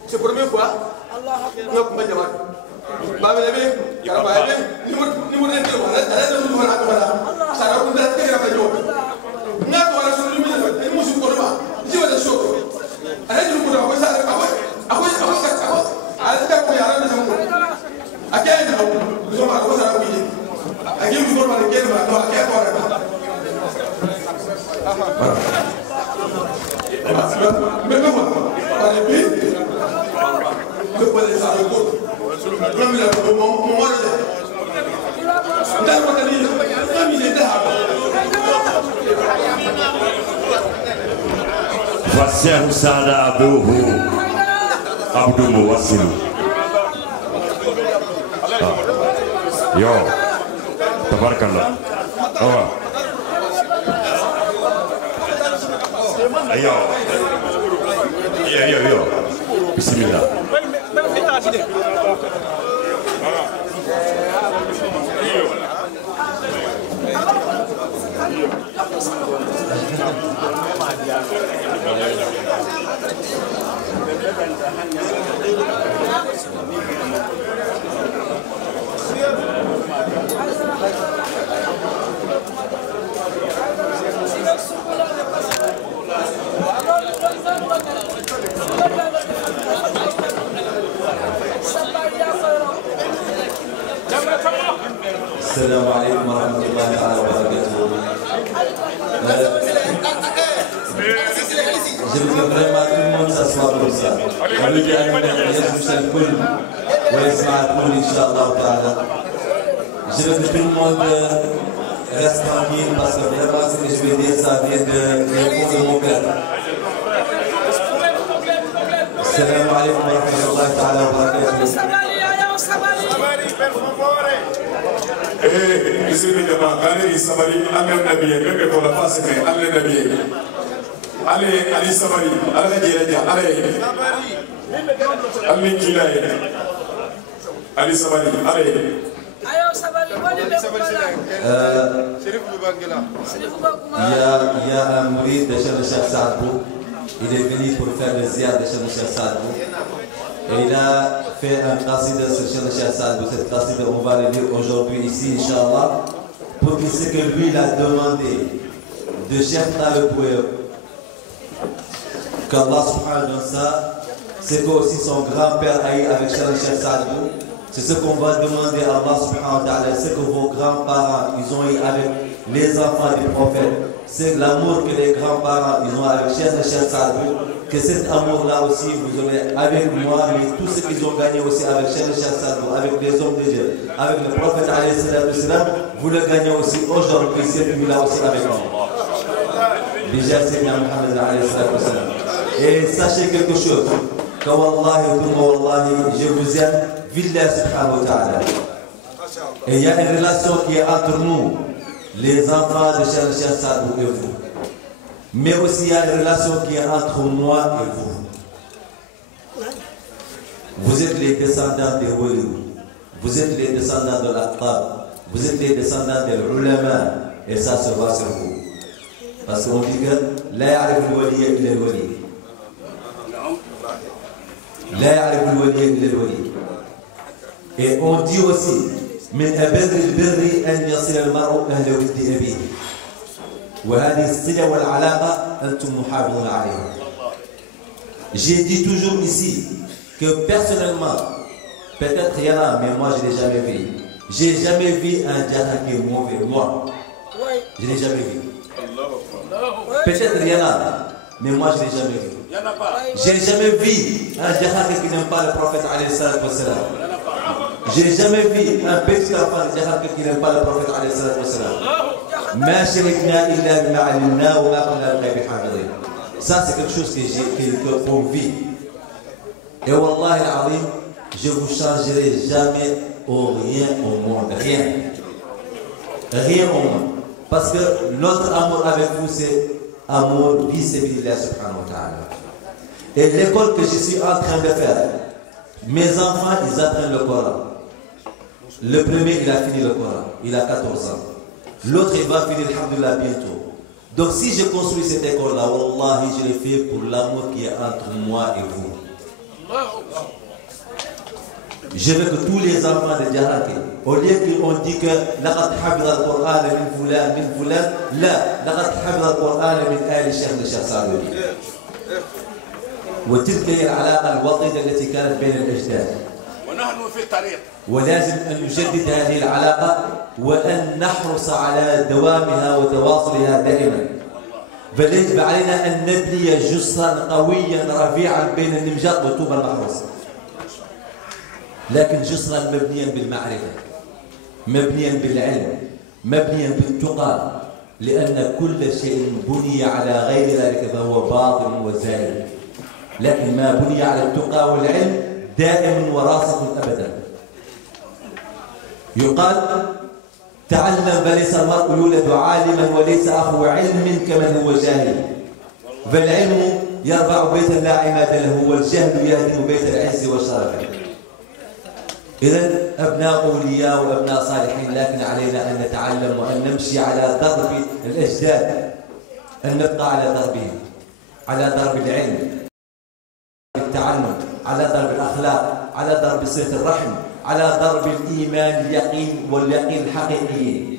C'est pour moi quoi? Allah Akbar. Ngok majamat. Babe lebe, karaba lebe, ni mo nete wala, ala do mo wala wala. Sara ko nda te ga bajo. Fasih sada abuhu Abdu Muwassil. Yo, tabarakallah. Oh. Ayo. Yo. Bismillah. السلام عليكم ورحمة الله تعالى وبركاته. Je veux vraiment tout le monde s'asseoir comme ça. On lui dit à nous كل ويسمع الكل إن شاء الله تعالى. Je veux que tout le monde reste tranquille parce que vraiment ce que je vais dire ça vient de mon cœur. السلام عليكم ورحمة الله تعالى وبركاته. Bismillah jama'a kare ni sabari amen nabiye bebe ko la passe mais amen nabiye ali sabari ala jere ja ala ali kilay ali sabari ala ayo sabari wali be ko il y a un mouride de Cheikh Saad Bou. Il est venu pour faire le ziar de Cheikh Saad Bou. Et il a fait un qasida sur Cheikh Saad Bou. Cette qasida, on va le lire aujourd'hui ici, Inch'Allah, pour que ce que lui il a demandé de Cheikh Talib Boué, qu'Allah subhanahu wa ta'ala, c'est que aussi son grand-père a eu avec Cheikh Saad Bou. C'est ce qu'on va demander à Allah subhanahu wa ta'ala, ce que vos grands-parents ils ont eu avec les enfants du prophète. C'est l'amour que les grands-parents ils ont avec Cheikh Saad Bou. Que cet amour-là aussi, vous aurez avec moi, mais tout ce qu'ils ont gagné aussi avec Cheikh Saad Bou, avec les hommes de Dieu, avec le prophète alayhi salam, vous le gagnez aussi aujourd'hui, cette nuit-là aussi avec moi. Déjà, c'est bien Mohammed alayhi salam. Et sachez quelque chose, que wallahi, je vous aime, Billah subhanahu wa ta'ala. Et il y a une relation qui est entre nous, les enfants de Cheikh Saad Bou et vous. Mais aussi il y a une relation qui est entre moi et vous. Vous êtes les descendants des Waliou. Vous êtes les descendants de l'Aqtab. Vous êtes les descendants des ulama. Et ça se voit sur vous. Parce qu'on dit que la ya'rif al-wali illa al-wali. La ya'rif al-wali illa al-wali. Et on dit aussi من أبر البر أن يصل المرء أهل ود أبيه. وهذه الصلة والعلاقة أنتم محافظون عليها. J'ai dit toujours ici que personnellement, peut-être il y en a, mais moi je ne l'ai jamais vu. J'ai jamais vu un djihad qui est mauvais, moi. Je ne l'ai jamais vu. Peut-être il y en a, mais moi je ne l'ai jamais vu. J'ai jamais vu un djihad qui n'aime pas le prophète alayhi salatu wassalam. J'ai jamais vu un petit enfant djihad qui n'aime pas le prophète alayhi salatu wassalam. ما شركنا إلا بما علمنا وما كنا للغيب حافظين. Ça c'est quelque chose qu'on vit. Et Wallah al-Azim, je vous changerai jamais au rien au monde, rien. Rien au monde. Parce que notre amour avec vous c'est amour vis-à-vis subhanahu wa ta'ala. Et l'école que je suis en train de faire, mes enfants ils apprennent le Coran. Le premier il a fini le Coran, il a 14 ans. L'autre il va finir alhamdoulilah bientôt. Donc si je construis cette école là, wallahi je l'ai fait pour l'amour qui est entre moi et vous. Je veux que tous les enfants de Djahaki, au lieu qu'on dit que laqad hafidha al-Qur'an min fulan, la, laqad hafidha al-Qur'an min ahli Cheikh Saad Bou. وتلك هي العلاقة الوطيدة التي كانت بين الأجداد. ونحن في الطريق. ولازم أن نجدد هذه العلاقة وأن نحرص على دوامها وتواصلها دائما. فيجب علينا أن نبني جسرا قويا رفيعا بين النمجاط وطوبى المحروسة، لكن جسرا مبنيا بالمعرفة، مبنيا بالعلم، مبنيا بالتقى، لأن كل شيء بني على غير ذلك فهو باطل وزائل، لكن ما بني على التقى والعلم دائم وراسخ أبدا. يقال تعلم فليس المرء يولد عالما وليس أخو علم كمن هو جاهل، فالعلم يرفع بيتا لا عماد له والجهل يهدم بيت العز والشرف. إذا أبناء أولياء وأبناء صالحين، لكن علينا أن نتعلم وأن نمشي على درب الأجداد، أن نبقى على دربهم، على درب العلم، التعلم، على درب الأخلاق، على درب صلة الرحم، على درب الإيمان اليقين واليقين الحقيقي.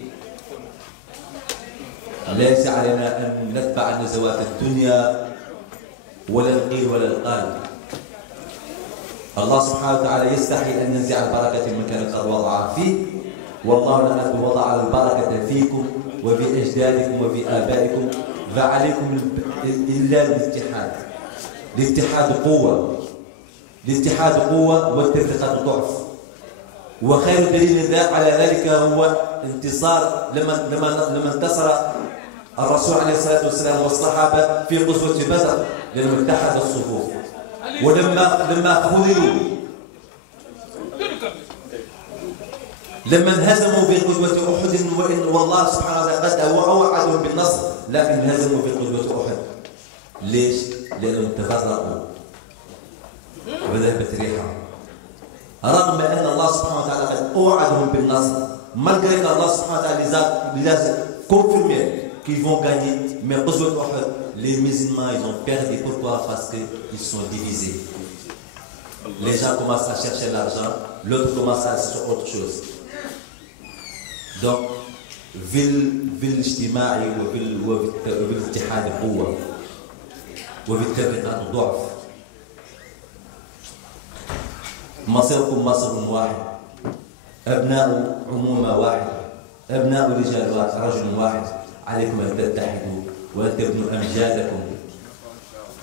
ليس علينا أن نتبع نزوات الدنيا ولا القيل ولا القال. الله سبحانه وتعالى يستحي أن ينزع البركة من كان قد وضعها فيه، والله لقد وضع البركة فيكم وفي أجدادكم وفي آبائكم، فعليكم إلا الاتحاد. الاتحاد قوة، الاتحاد قوة والتفرقة ضعف. وخير دليل على ذلك هو انتصار لما انتصر الرسول عليه الصلاة والسلام والصحابة في غزوة بدر، لما اتحد الصفوف، ولما خذلوا، لما انهزموا في غزوة أحد، والله سبحانه وتعالى قد وعدهم بالنصر، لكن انهزموا في غزوة أحد. ليش؟ لأنهم تفرقوا وذهبت ريحهم، رغم أن الله سبحانه وتعالى قد أوعدهم بالنصر. Malgré qu'Allah subhanahu wa ta'ala les a confirmé qu'ils vont gagner, mais les musulmans ils ont perdu. Pourquoi? Parce qu'ils sont divisés. Les gens commencent à chercher l'argent, l'autre commence à chercher autre chose. Donc, في الاجتماع وفي الاتحاد قوة وفي التفرقة ضعف. مصيركم مصر واحد، أبناء عمومة واحد، أبناء رجل واحد، عليكم أن تتحدوا وأن تبنوا أمجادكم.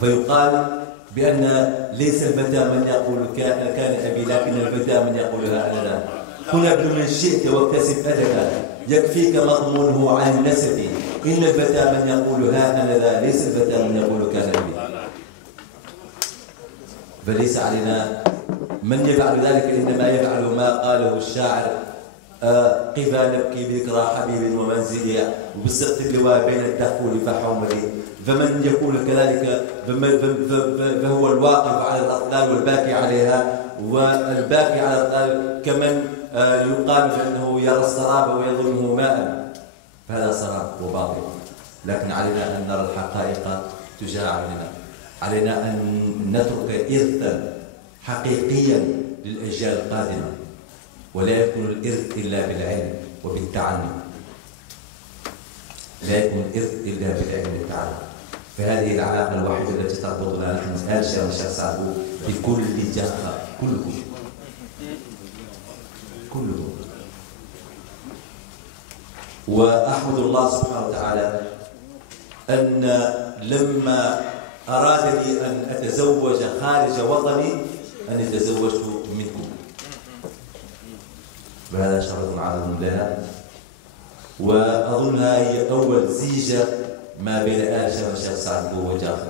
فيقال بأن ليس الفتى من يقول كان أبي، لكن الفتى من يقول ها أنا لا. كن ابن من شئت واكتسب أدبا، يكفيك مضمونه عن النسب. إن الفتى من يقول ها أنا لا، ليس الفتى من يقول كان أبي. فليس علينا من يفعل ذلك، إنما يفعل ما قاله الشاعر: قفا نبكي بذكرى حبيب ومنزلي، وبالسقط اللواء بين الدخول فحوملي. فمن يقول كذلك فهو الواقف على الأطلال والباكي عليها، والباكي على الأطلال كمن يقال بأنه يرى السراب ويظنه ماء، فهذا سراب وباطل. لكن علينا أن نرى الحقائق تجاه عيننا، علينا أن نترك إرثا حقيقيا للأجيال القادمة، ولا يكون الإرث إلا بالعلم وبالتعلم، لا يكون الإرث إلا بالعلم والتعلم. فهذه العلاقة الوحيدة التي تربطنا نحن آل الشيخ سعد بكل جهة، كلكم وأحمد الله سبحانه وتعالى أن لما أراد لي أن أتزوج خارج وطني أن تزوجت منكم، وهذا شرف عظيم لنا، وأظنها هي أول زيجة ما بين آل الشيخ سعد بو وجعفر.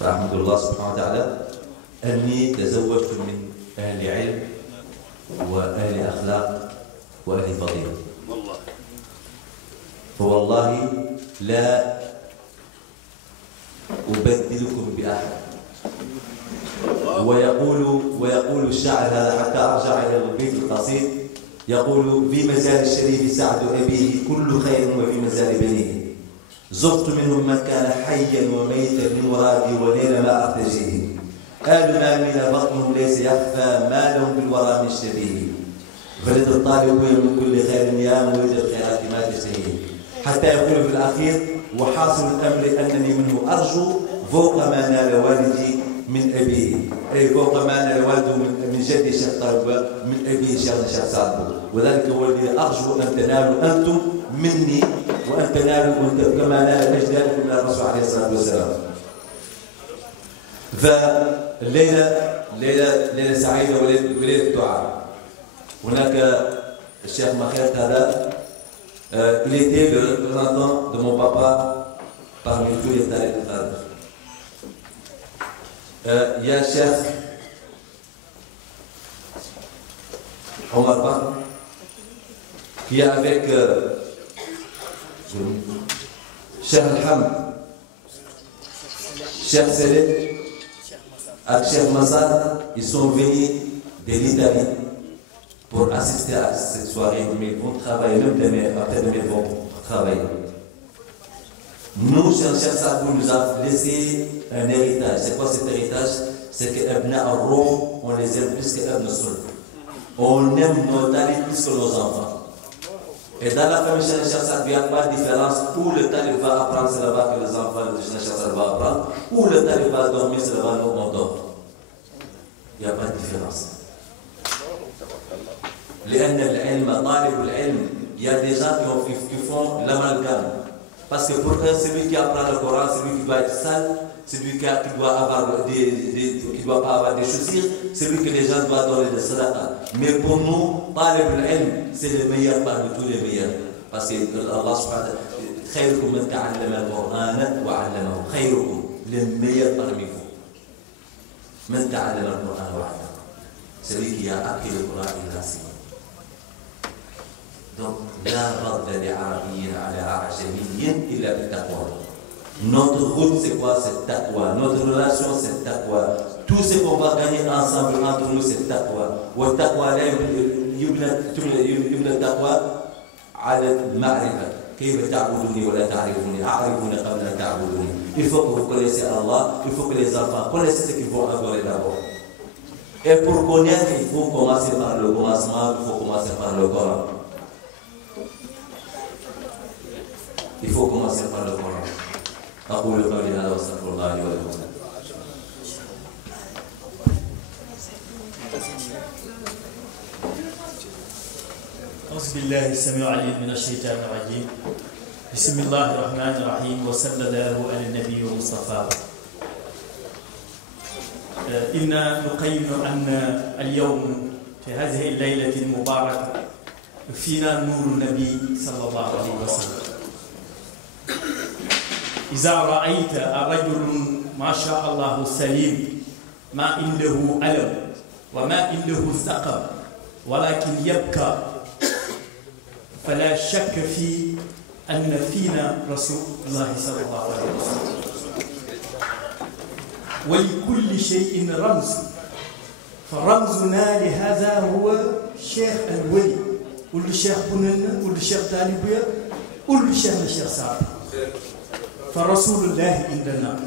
فأحمد الله سبحانه وتعالى أني تزوجت من أهل علم وأهل أخلاق وأهل فضيلة. فوالله لا أبدلكم بأحد. ويقول الشاعر هذا، حتى أرجع إلى البيت القصيد، يقول: في مزار الشريف سعد أبيه كل خير وفي مزار بنيه، زرت منهم من كان حيا وميتا لمرادي وليل ما أرتجيه، آل ما من بطنهم ليس يخفى ما لهم بالورى من شبيه، فلد الطالب من كل خير يا مريد الخيرات ما تشتهيه، حتى يقول في الأخير: وحاصل الأمر أنني منه أرجو فوق ما نال والدي من أبيه، أي فوق ما نال والده من جدي الشيخ طارق من أبيه الشيخ سعد بو. وذلك هو الذي أرجو أن تنالوا أنتم مني، وأن تنالوا كما نال أجدادكم من الرسول عليه الصلاة والسلام. ليلة سعيدة وليلة دعاء. هناك الشيخ مخيط هذا il était le représentant de mon papa parmi tous les talibs de Khadr. Il y a Cheikh Omar Ba qui est avec Cheikh Alham, Cheikh Selek et Cheikh Massad. Ils sont venus de l'Italie pour assister à cette soirée, mais ils vont travailler, même demain, après-demain, ils vont travailler. Nous, Cheikh Sabou nous a laissé un héritage. C'est quoi cet héritage? C'est qu'Ibna Ar-Ruh, on les aime plus qu'Ibn Sul. On aime nos talibs plus que nos enfants. Et dans la famille Cheikh Sabou, il n'y a pas de différence où le talib va apprendre, c'est là-bas que les enfants de Cheikh Sabou vont apprendre, où le talib va dormir, c'est là-bas que l'on dort. Il n'y a pas de différence. لأن العلم طالب العلم, il y a des gens qui font l'amalgame. Parce que pour eux, celui qui apprend le Coran, celui qui doit être sale, celui qui doit avoir qui doit pas avoir des chaussures, celui que les gens doivent donner de sadaqa. Mais pour nous, talib al-ilm, c'est le meilleur parmi tous les meilleurs. Parce que Allah subhanahu wa ta'ala, khayrukum man ta'allama al-Qur'ana wa 'allamahu. Khayrukum, le meilleur parmi vous. Man ta'allama al-Qur'ana wa 'allamahu. Celui qui a appris le Coran et l'a enseigné. Donc, la rad d'Arabiyyin ala Ajamiyyin illa bi-taqwa. Notre route, c'est quoi? C'est taqwa. Notre relation, c'est taqwa. Tout ce qu'on va gagner ensemble entre nous, c'est taqwa. Wa taqwa la yubna taqwa ala al-ma'rifa. كيف تعبدوني ولا تعرفوني؟ أعرفوني قبل أن تعبدوني. Il faut que vous connaissiez Allah. Il faut que les enfants connaissent ce qu'ils vont adorer d'abord. Et pour connaître, il faut commencer par le commencement. Il faut commencer par le Coran. Il faut commencer par le Coran. أقول قولي هذا وأستغفر الله لي ولكم. أعوذ بالله السميع العليم من الشيطان الرجيم. بسم الله الرحمن الرحيم وصلى الله على النبي المصطفى. إنا نقيم أن اليوم في هذه الليلة المباركة فينا نور النبي صلى الله عليه وسلم. إذا رأيت رجل ما شاء الله سليم ما عنده ألم وما عنده سقم ولكن يبكى فلا شك في أن فينا رسول الله صلى الله عليه وسلم. ولكل شيء رمز، فرمزنا لهذا هو شيخ الولي، قل شيخ بننا، قل شيخ طالبية، قل شيخ سعد. فرسول الله عندنا.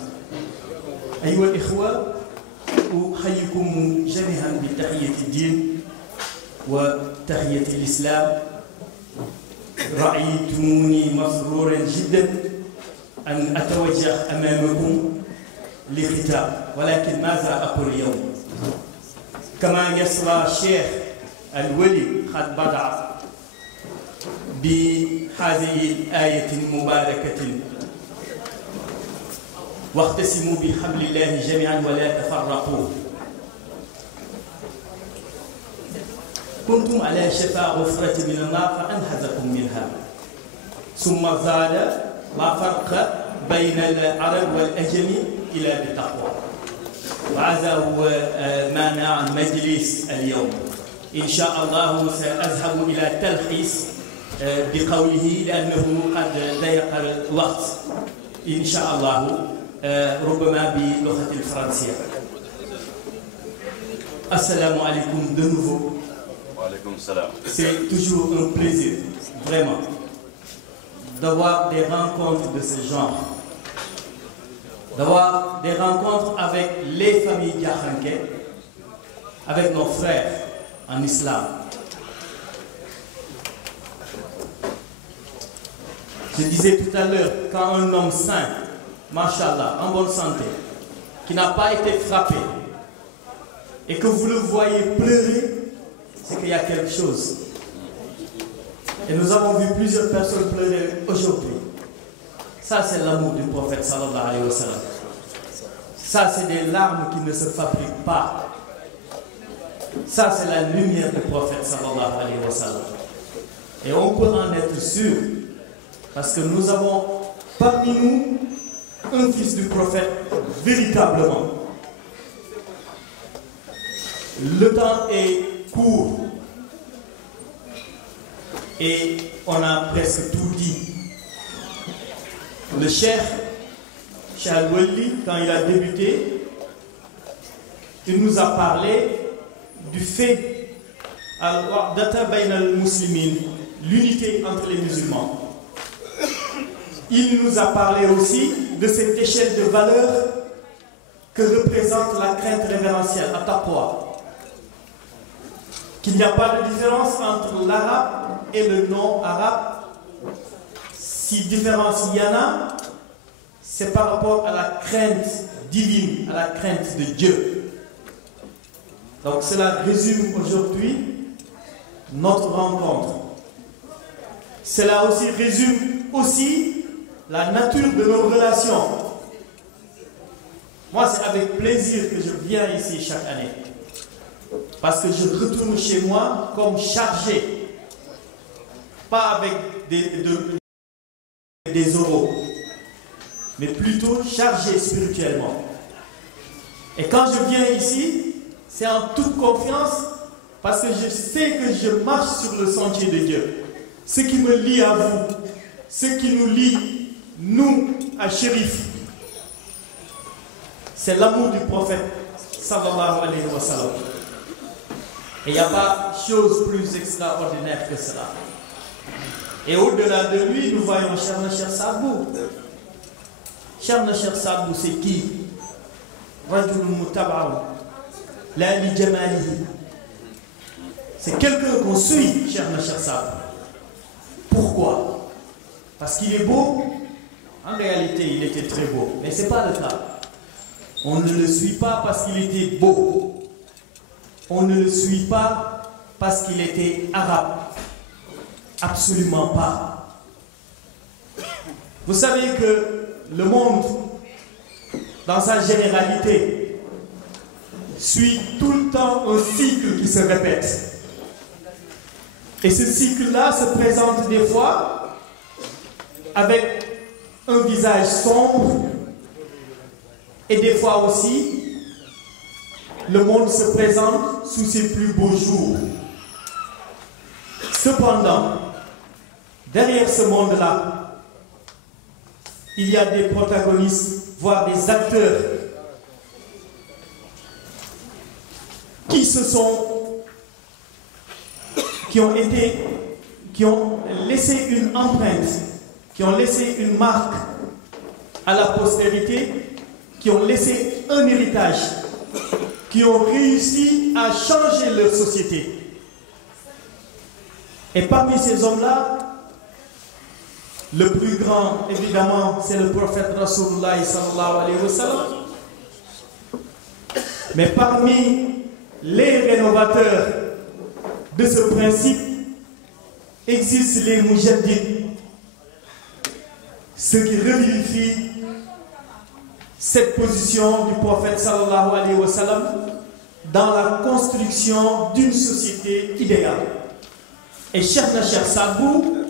أيها الإخوة، أحييكم جميعا بتحية الدين وتحية الإسلام. رأيتموني مسرورا جدا أن أتوجه أمامكم لخطاب، ولكن ماذا أقول اليوم؟ كما يسرى الشيخ الولي قد بدأ بهذه الآية المباركة: واعتصموا بحبل الله جميعا ولا تفرقوا. كنتم على شفا غفرة من النار فأنهزكم منها. ثم زاد: لا فرق بين العرب والأجم إلا بالتقوى. وهذا هو معنى المجلس اليوم. إن شاء الله سأذهب إلى تلخيص بقوله لأنه قد ضيق الوقت. إن شاء الله ربما باللغة الفرنسية. السلام عليكم de nouveau. C'est toujours un plaisir, vraiment, d'avoir des rencontres de ce genre, d'avoir des rencontres avec les familles Diakhanké, avec nos frères en islam. Je disais tout à l'heure, quand un homme saint machallah, en bonne santé, qui n'a pas été frappé, et que vous le voyez pleurer, c'est qu'il y a quelque chose. Et nous avons vu plusieurs personnes pleurer aujourd'hui. Ça, c'est l'amour du prophète sallallahu alayhi wa sallam. Ça, c'est des larmes qui ne se fabriquent pas. Ça, c'est la lumière du prophète sallallahu alayhi wa sallam. Et on peut en être sûr, parce que nous avons parmi nous un fils du prophète véritablement. Le temps est court et on a presque tout dit. Le Cheikh Al-Wali, quand il a débuté, il nous a parlé du fait l'unité entre les musulmans. Il nous a parlé aussi de cette échelle de valeurs que représente la crainte révérentielle, at-taqwa. Qu'il n'y a pas de différence entre l'arabe et le non-arabe. Si différence il y en a, c'est par rapport à la crainte divine, à la crainte de Dieu. Donc cela résume aujourd'hui notre rencontre. Cela aussi résume aussi la nature de nos relations. Moi, c'est avec plaisir que je viens ici chaque année. Parce que je retourne chez moi comme chargé. Pas avec des euros, mais plutôt chargé spirituellement. Et quand je viens ici, c'est en toute confiance, parce que je sais que je marche sur le sentier de Dieu. Ce qui me lie à vous, ce qui nous lie, nous, à Chérif, c'est l'amour du prophète, sallallahu alayhi wa sallam. Et il n'y a pas chose plus extraordinaire que cela. Et au-delà de lui, nous voyons Cheikh Sadbou. Cheikh Sadbou, c'est qui? Rajul Mutaba'u, la li jamalihi. C'est quelqu'un qu'on suit, Cheikh Sadbou. Pourquoi? Parce qu'il est beau. En réalité, il était très beau, mais ce n'est pas le cas. On ne le suit pas parce qu'il était beau. On ne le suit pas parce qu'il était arabe. Absolument pas. Vous savez que le monde, dans sa généralité, suit tout le temps un cycle qui se répète. Et ce cycle-là se présente des fois avec un visage sombre et des fois aussi le monde se présente sous ses plus beaux jours. Cependant, derrière ce monde-là, il y a des protagonistes, voire des acteurs qui ont laissé une empreinte, qui ont laissé une marque à la postérité, qui ont laissé un héritage, qui ont réussi à changer leur société. Et parmi ces hommes-là, le plus grand, évidemment, c'est le prophète Rasulullah sallallahu alayhi wa sallam. Mais parmi les rénovateurs de ce principe, existent les mujaddid, ceux qui revivifient cette position du prophète sallallahu alayhi wa sallam dans la construction d'une société idéale. Et Cheikh Sadbou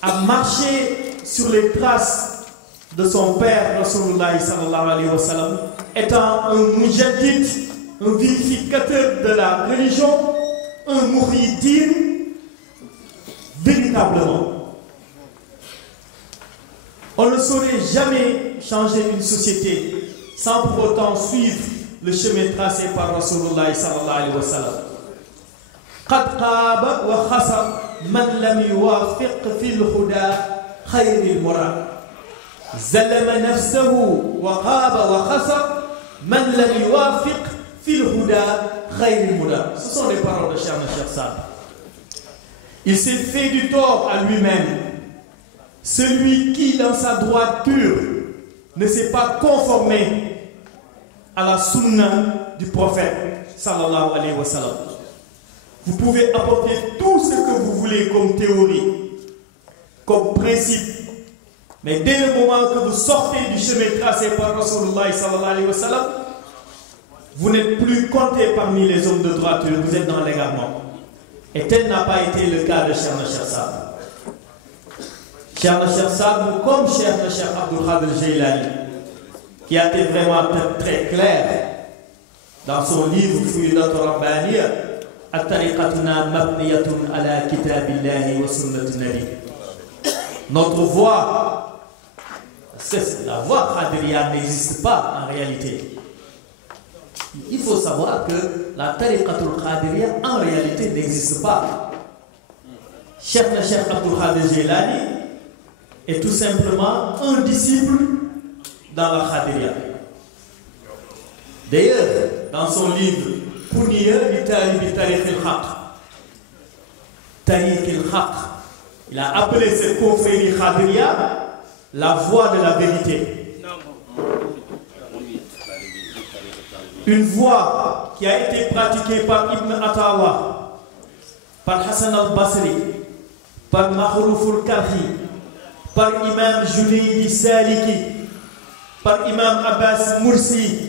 a marché sur les traces de son père Rasulullah sallallahu alayhi wa sallam, étant un mujaddid, un vivificateur de la religion, un mouridine véritablement. On ne saurait jamais changer une société sans pour autant suivre le chemin tracé par Rasulullah sallallahu alayhi wa sallam. قد قاب وخسر من لم يوافق في الهدى خير المراد زلم نفسه وقاب وخسر من لم يوافق في الهدى خير المراد. Ce sont les paroles de Cheikh Sadbou. Il s'est fait du tort à lui-même, celui qui dans sa droiture ne s'est pas conformé à la sunna du prophète sallallahu alayhi wa sallam. Vous pouvez apporter tout ce que vous voulez comme théorie, comme principe, mais dès le moment que vous sortez du chemin tracé par Rasulullah sallallahu alayhi wa sallam, vous n'êtes plus compté parmi les hommes de droiture, vous êtes dans l'égarement. Et tel n'a pas été le cas de Cheikh Cheikh Saad. Cheikh Saad, comme Cheikh Abdul Qadir Jailani, qui a été vraiment très clair dans son livre Fuyudat Rabbaniya, At-tariqatuna mabniyatun ala kitabillahi wa sunnati nabi. Notre voie, la voie Qadiriya n'existe pas en réalité. Il faut savoir que la tariqatul Qadiriya en réalité n'existe pas. Cheikh Abdul Qadir Jailani est tout simplement un disciple dans la Qadiriya. D'ailleurs, dans son livre Kuniya li Tariq al-Haq, Tariq al-Haq, il a appelé cette confrérie Qadiriya la voie de la vérité. Une voie qui a été pratiquée par Ibn Atawa, par Hassan al-Basri, par Makhrouf al-Karhi, par Imam Junayd Saliki, par Imam Abbas Mursi,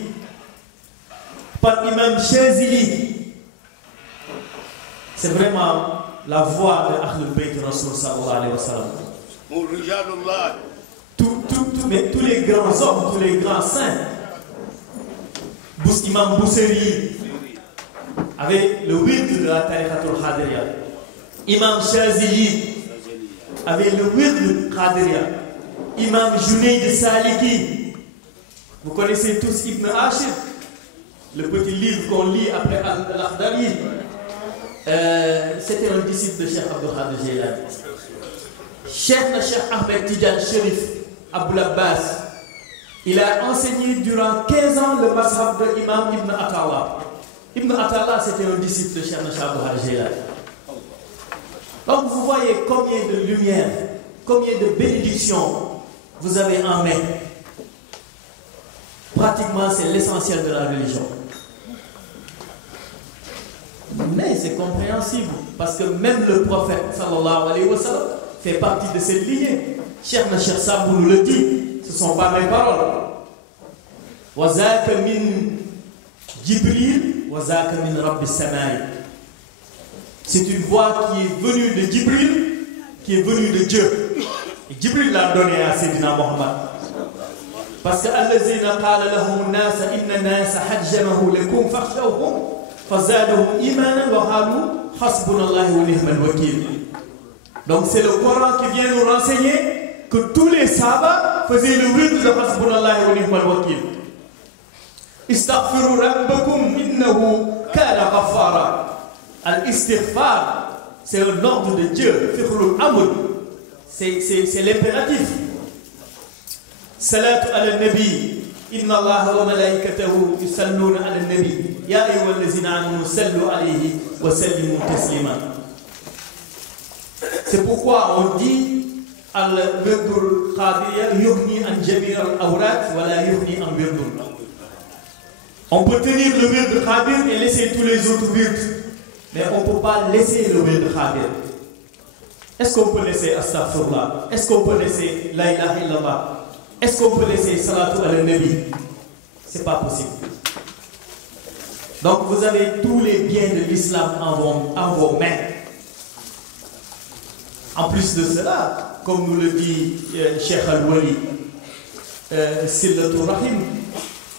par Imam Shazili. C'est vraiment la voie de Ahlul Bayt Rasul sallallahu alayhi wa sallam. Mais tous les grands hommes, tous les grands saints, Imam Bousseri avec le wird de la tariqatul Qadiriya, Imam Shazili avec le wird Qadiriya, Imam Junayd Saliki. Vous connaissez tous Ibn Ashir, le petit livre qu'on lit après Al-Akhdari. C'était un disciple de Cheikh Abdul Qadir Jailani. Cheikh Ahmed Tijan Sherif Abul Abbas, il a enseigné durant 15 ans le mazhab de l'imam Ibn Atawa. Ibn Atawa, c'était un disciple de Cheikh Abdul Qadir Jailani. Donc vous voyez combien de lumière, combien de bénédictions vous avez en main. Pratiquement, c'est l'essentiel de la religion. Mais c'est compréhensible, parce que même le prophète, sallallahu alayhi wa sallam, fait partie de cette lignée. Cheikh Saad nous le dit, ce ne sont pas mes paroles. Wazaka min Jibril, wazaka min Rabbi Samai. C'est une voix qui est venue de Jibril, qui est venue de Dieu. Et Jibril l'a donné à Sayyidina Muhammad. Parce que Allazina qala lahum an-nas inna an-nasa hajjamahu lakum fakhshawhum fazadahum imanan wa qalu hasbunallahu wa ni'mal wakeel. Donc c'est le Coran qui vient nous renseigner que tous les sahabas faisaient le wird de hasbunallahu wa ni'mal wakeel. Istaghfiru rabbakum innahu kana ghaffara. Al-istighfar, c'est un ordre de Dieu. Fiqhul amr, c'est l'impératif. Salatu ala nabi, inna Allah wa malaikatahu yusalluna ala nabi, ya ayyuhallazina amanu sallu alayhi wa sallimu taslima. C'est pourquoi on dit al-wirdul qadiriya yughni an jami' al-awrat wa la yughni an wirdul. On peut tenir le wird qadir et laisser tous les autres wirds, mais on ne peut pas laisser le wird qadir. Est-ce qu'on peut laisser astaghfirullah? Est-ce qu'on peut laisser la ilaha illallah? Est-ce qu'on peut laisser salatu ala nabi? C'est pas possible. Donc vous avez tous les biens de l'islam en vos mains. En plus de cela, comme nous le dit Cheikh Al-Wali, Sillatul Rahim,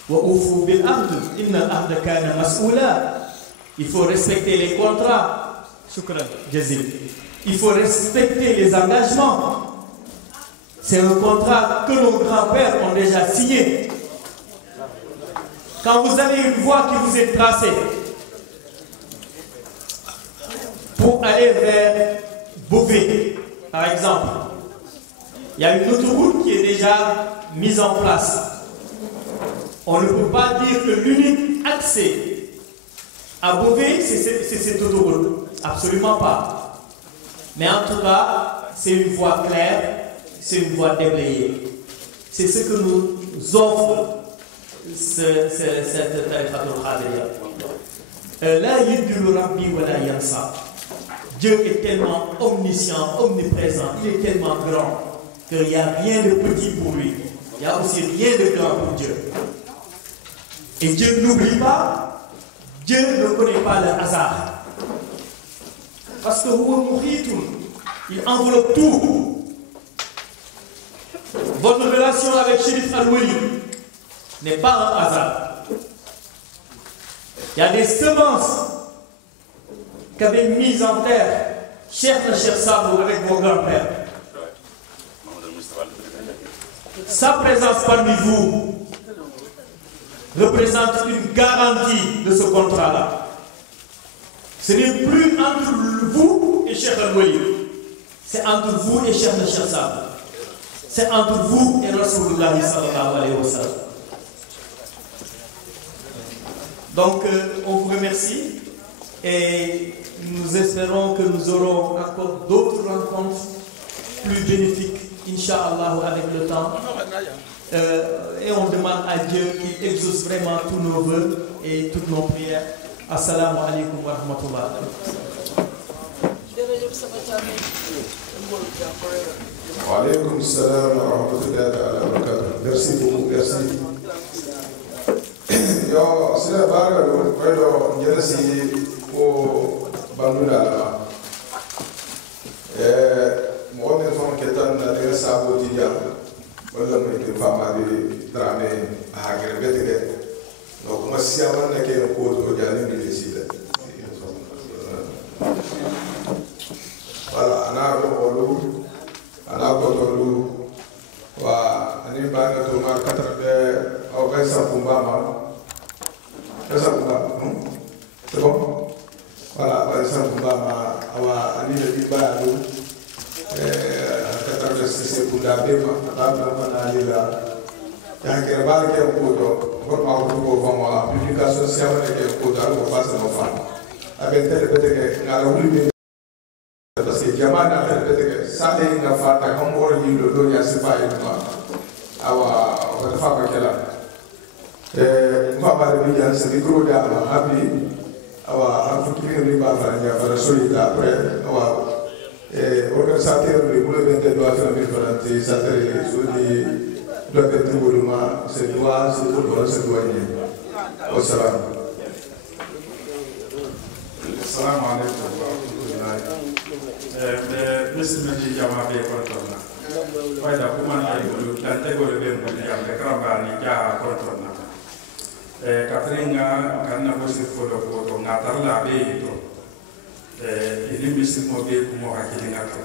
wa ufu bil ahd, inna al-ahda kana mas'oula. Il faut respecter les contrats. Shukran, jazil. Il faut respecter les engagements. C'est un contrat que nos grands-pères ont déjà signé. Quand vous avez une voie qui vous est tracée pour aller vers Beauvais, par exemple, il y a une autoroute qui est déjà mise en place. On ne peut pas dire que l'unique accès à Beauvais, c'est cette autoroute. Absolument pas. Mais en tout cas, c'est une voie claire, c'est une voie déblayée. C'est ce que nous offre cette tariqatul Qadiriya. La yuddilu rabbi wa la yansa. Dieu est tellement omniscient, omniprésent, il est tellement grand qu'il n'y a rien de petit pour lui. Il n'y a aussi rien de grand pour Dieu. Et Dieu n'oublie pas, Dieu ne connaît pas le hasard. Parce que il enveloppe tout. Votre relation avec Chérif Al-Wali n'est pas un hasard. Il y a des semences qu'avait mises en terre Cheikh Sabou avec vos grands-pères. Sa présence parmi vous représente une garantie de ce contrat-là. Ce n'est plus entre vous et Cheikh Al-Wali. C'est entre vous et Cheikh Sabou. C'est entre vous et Rasulullah sallallahu alayhi wa sallam. Donc, on vous remercie et nous espérons que nous aurons encore d'autres rencontres plus bénéfiques, Inch'Allah, avec le temps. Et on demande à Dieu qu'il exauce vraiment tous nos vœux et toutes nos prières. Assalamu alaikum wa rahmatullah. Wa alaikum salam wa rahmatullahi wa barakatuh. Merci beaucoup, merci. Yo, sila baga do wedo jelasi o bandula mo ne fon ketan na de sabo tiya wala mo ke fama de drame a gere betege no kuma siya man na ke ko to jani bi sila wala ana ko to lu wa ani baga to mar katra de au gaisa kumbama. C'est bon? Voilà, par exemple, on a dit que c'est pour la bébé, on a dit là. Il y a un kerval qui est au cours, on va voir la publication sociale qui est au cours, on va passer nos femmes. Avec tel que n'a voulu parce que Diamant a fait que ça est une affaire, comme on dit, le dos, il y a ce pas une femme. Alors, on va faire quelle heure? Mfama de bien c'est micro d'ama habli awa afukiri riba fanya fara solita après awa organisateur de boule de doit faire une volonté ça fait sodi doit être volume c'est doit c'est pour se douanier au salam assalamu alaykum wa rahmatullahi monsieur Mendy Jama be kontona fayda kuma ay bulu tan tego le be mo ni am be kramba ni ja kontona Catherine kanna bosi fodo ko ngatar la be to ini misi mo be ko hakili ngata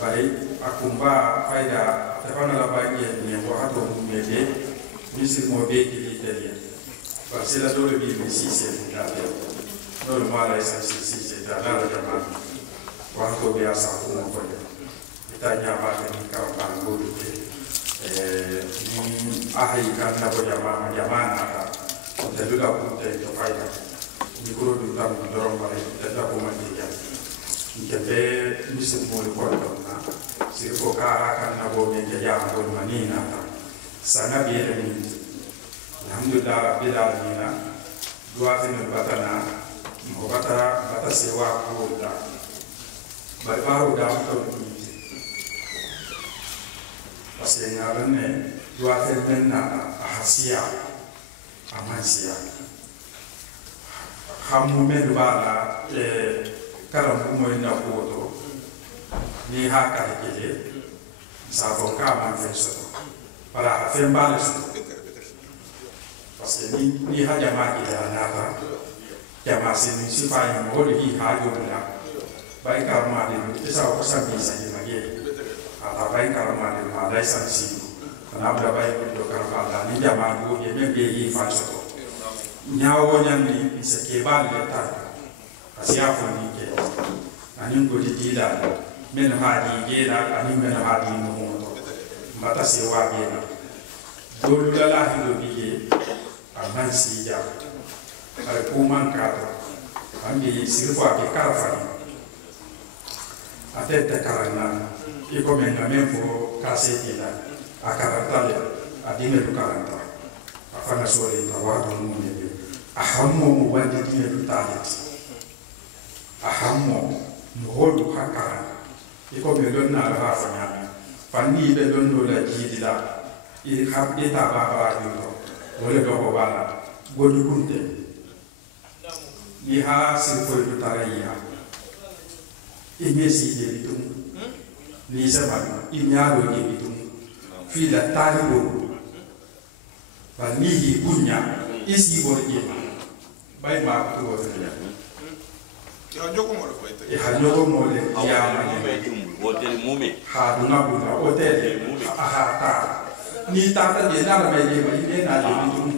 bari akumba faida tafana la ba ni ko hato mu mede misi mo be ki italia parce la dole bi misi se da no mala esa si da la jama wa ko be asa ko mo ko itanya ba ni ka ba ngo ni ahai kanna bo jamana te luka punte to faida ni ko du tam dorom bare te da ko mandi ya ke be misin mo ko na si ko ka kanna bo be ya ko manina sana be ni alhamdulillah rabbil alamin dua tin batana mo bata sewa ko da bai baru da to parce que ñaarane doit faire maintenant hasia amansia xamu mel bala karam ko moy na ko to ni hakka ke sa ko ka man fe so para fe mbale so parce que ni haja ma ki da na ta jama se ni sifa ni mo li hajo na bai karma de sa ko sa bi sa ni mage bai karama de ma dai san si na bra bai do karama da ni jama go ye me be yi fa so nyawo nyandi se ke ba le ta asia fo ni ke ani go di da men ha di ge da ani men ha di no mo mata se wa ge na do la la hi do bi ge aman si ja ai ko man ka to angi sirfo ke karafa atete karana iko menga mempo kaseti la akaratale adine du karanta afana sore ta wa don mun ne ahammo mu wande dine du taati ahammo no holu hakara iko be don na la fanya fanni be don do la jidila e habbe ta ba ba do wala do ko bala godu kunte ni ha si foi do tarayya e mesi de bitum ni sama inyado de bitum fi la taribo ba ni hi bunya isi borje bay ma ko to ya jogo mo ko ite ha jogo mo le ya ma ni hotel mume ha duna buna hotel ha ta ni ta ta de na ba ye ba ni na de bitum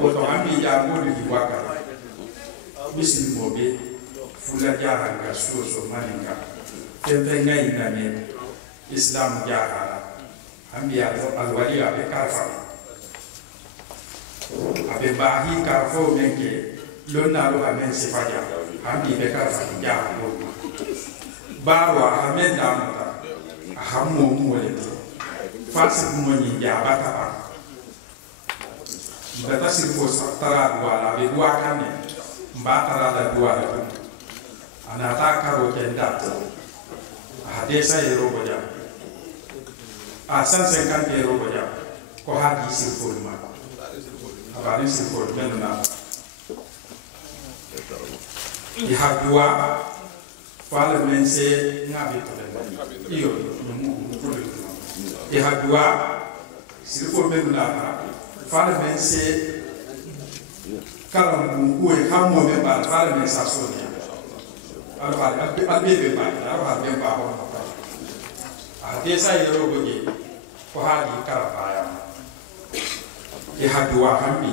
ko to ambi ya mo di waka bisin mo be fula jaha ga so maninga tembe ngai na ne islam jaha ambi ya alwali abe karfa abe bahi karfo menke lonna lo amen sifaja ambi be karfa jaha mo bawa amen damata ahammo mo le fasi mo ni jaba ta mbata sirfo tara wala be dua kane mbata da dua la anata karo kenda hadesa yero boja a 150 euro boja ko hadi sirfo ma abani sirfo menna di hadua fala mense ngabi to iyo di hadua sirfo menna fala mense kala mungu hamo me ba fala mense asoni albe ba albe ba ho desa yero goje ko hadi karafaya e hadwa hambi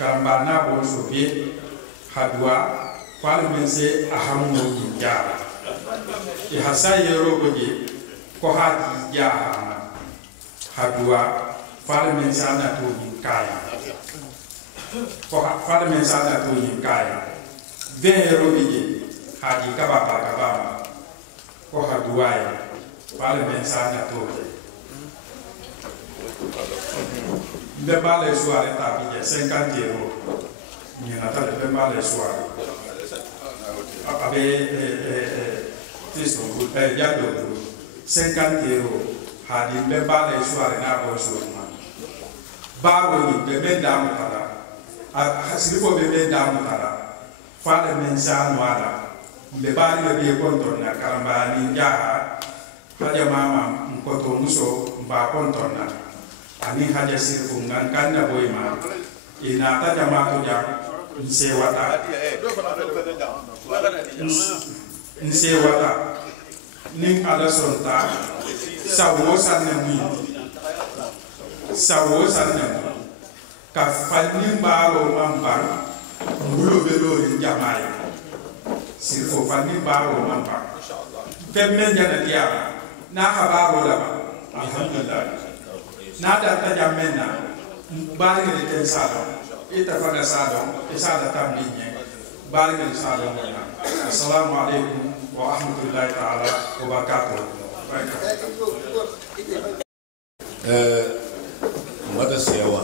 karamba na bon sobe hadwa parmense ahammo ya e hasay yero goje ko hadi ya hadwa parmense ana to kaya ko parmense ana to kaya be yero goje hadi kababa ko haduaya pale mensana toke le bale soare tabije 50 euro ni na tale le bale soare abe tiso ya do 50 euro hadi le bale soare na bo souma bawo ni be menda mutara hasilipo be menda mutara pale mensana wala le bari le be kontor na karamba ni jaha haja mama mkoto muso mba kontor na ani haja sirfu ngangkanda boima ina ta jama to ja nsewata ning ala sonta sawo sanne ka fanni baro mamba ngulo belo jamai sirfo fanni baro mamba femme jana diara na habaro la alhamdulillah na da ta jamena bari ni ten sala ita faga sala isada tamlinye bari ni sala assalamu alaikum wa rahmatullahi ta'ala wa barakatuh mata sewa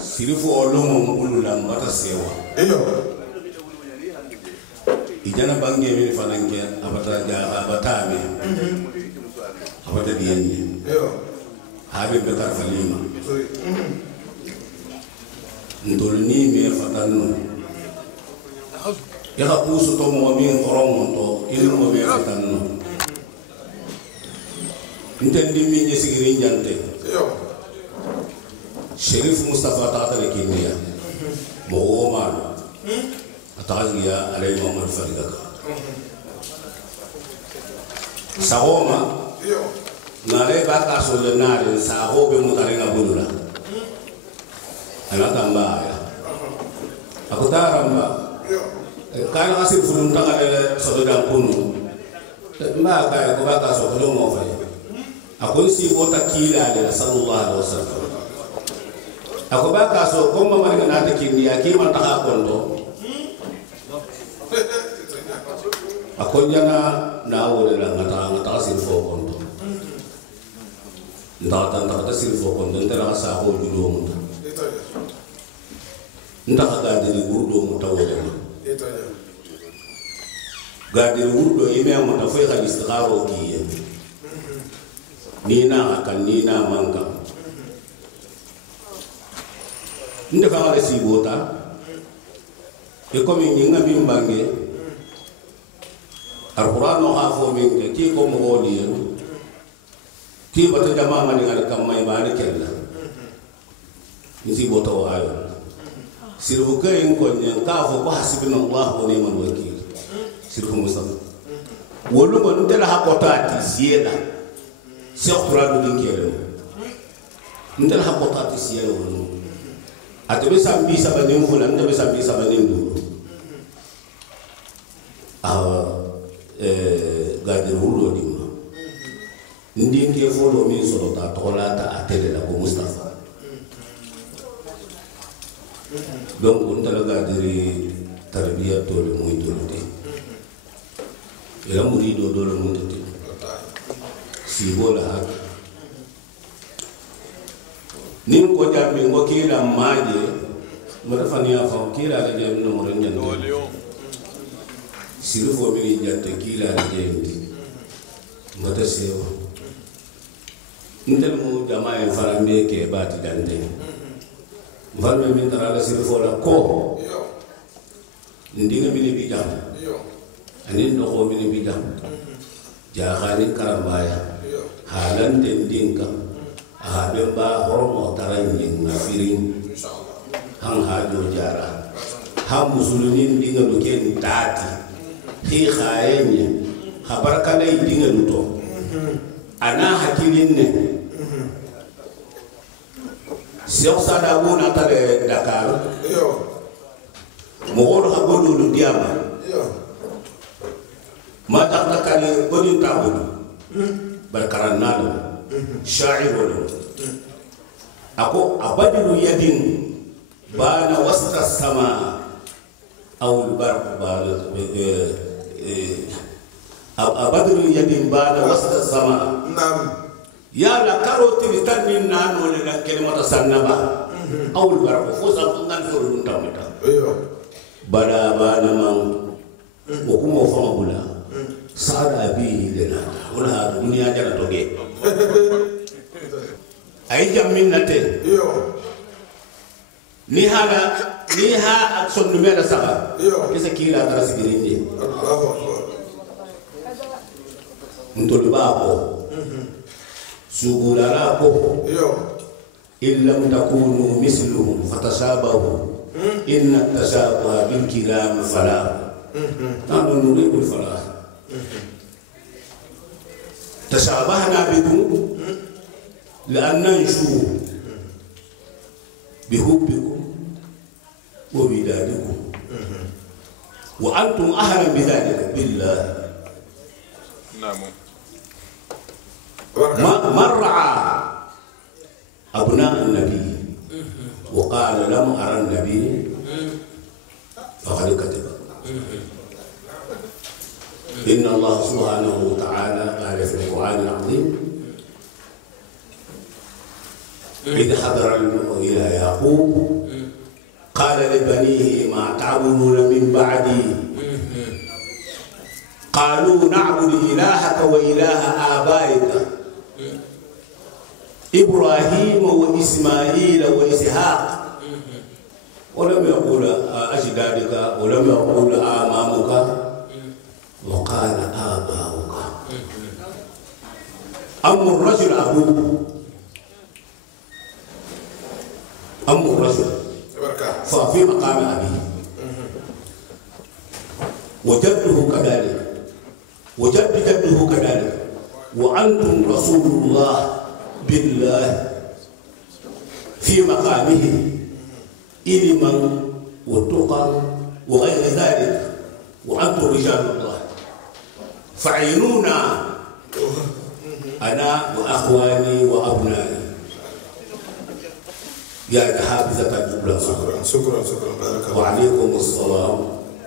sirifo olomo mbulula mata sewa ijana bangi mi fananke abata mi abata diyenni habe bekar falima ndolni mi fatanno ya pusu to mo mi khorom to ilu mo mi fatanno ntendi mi ni sigiri njante Sherif Mustafa Tatar Kenya mo ma atagiya alay Muhammad Faridaka Sawoma ngare baka so le nare sa ho be mutare na bulula ala tamba ya aku taramba kana asir fulun ta ale so do kunu ma ka ko baka so do mo fa aku si bota kila ale sallallahu alaihi wasallam aku baka so ko ma mari na ta kindi ya ki man ta kondo aku jana na wala la ngata silfo konto ndata silfo konto ndara sa ko judo mu ndaka gadiri gurdo mu tawala gadiri gurdo ime mu ta foi khali istikharo kiye ni na kan ni na manka ndaka ngale sibota e komi nyinga bimbange Al-Quran no hafo min ki ko mo wodi ki bata jama mani ngal kam may bani kella nisi boto ayo sirfu kay ko nyen ka fo ko hasbunallahu wa ni'mal wakeel sirfu mustafa wolu ko ndela hakotati sieda cheikh turado din kelo ndela hakotati sieda wolu atobe sambi sabanin fulan atobe sambi sabanin du gadi wulo di ma ndi ke folo mi solo ta tola ta atele la ko Mustafa donc on tala gadi tarbiya to le muy to de ila murido do le muy to si bola ha nin ko jambe ngo kila maje mara fania fa kila la jambe no mo renjan silfo mi jante kila jendi ngata sewa ndel mo jama en farambe ke bati dande mfarme min tarala silfo la ko ndinga mi bi jam anin no ko mi bi jam ja khani karambaya halan den dinka ha be ba hormo taran nin nafirin han ha do jara ha musulmin dinga do ken tati hi khayenye khabar kana idinga luto ana hakilin ne siyo sada wona tale Dakar mo wolo ha godo lu diama ma takta kali godin tabu barkaran nalo sha'ir wala ako abadilu yadin bana wasta sama aw albarq bana abadru yadin bana wasta sama nam ya la karoti bitan nano le la kelimata sanaba awul barko fosa ngan furun tamata bada bana man ko kuma fa bula sada bi dena wala dunia jara toge ay jammin nate ni ha action numero saba kisa kila tara sigirindi ntolu bako sugulala ko illam takunu misluhum fatashabahu inna tashabaha bil kiram fala nanu nuridu fala tashabahna bikum لأننا نشوف بحبكم وبدادكم وأنتم أهلا بذلك بالله نعم من رعى أبناء النبي وقال لم أرى النبي فقد كذب إن الله سبحانه وتعالى قال في القرآن العظيم إذ حضر إلى يعقوب قال لبنيه ما تعبدون من بعدي قالوا نعبد إلهك وإله آبائك إبراهيم وإسماعيل وإسحاق ولم يقول أجدادك ولم يقول آمامك وقال آباؤك أم الرجل أبوه أم الرجل ففي مقام أبيه وجده كذلك وجد جده كذلك وأنتم رسول الله بالله في مقامه علما والتقى وغير ذلك وأنتم رجال الله فعينونا أنا وأخواني وأبنائي يا حافظة الجبلة. شكرا بارك الله. وعليكم السلام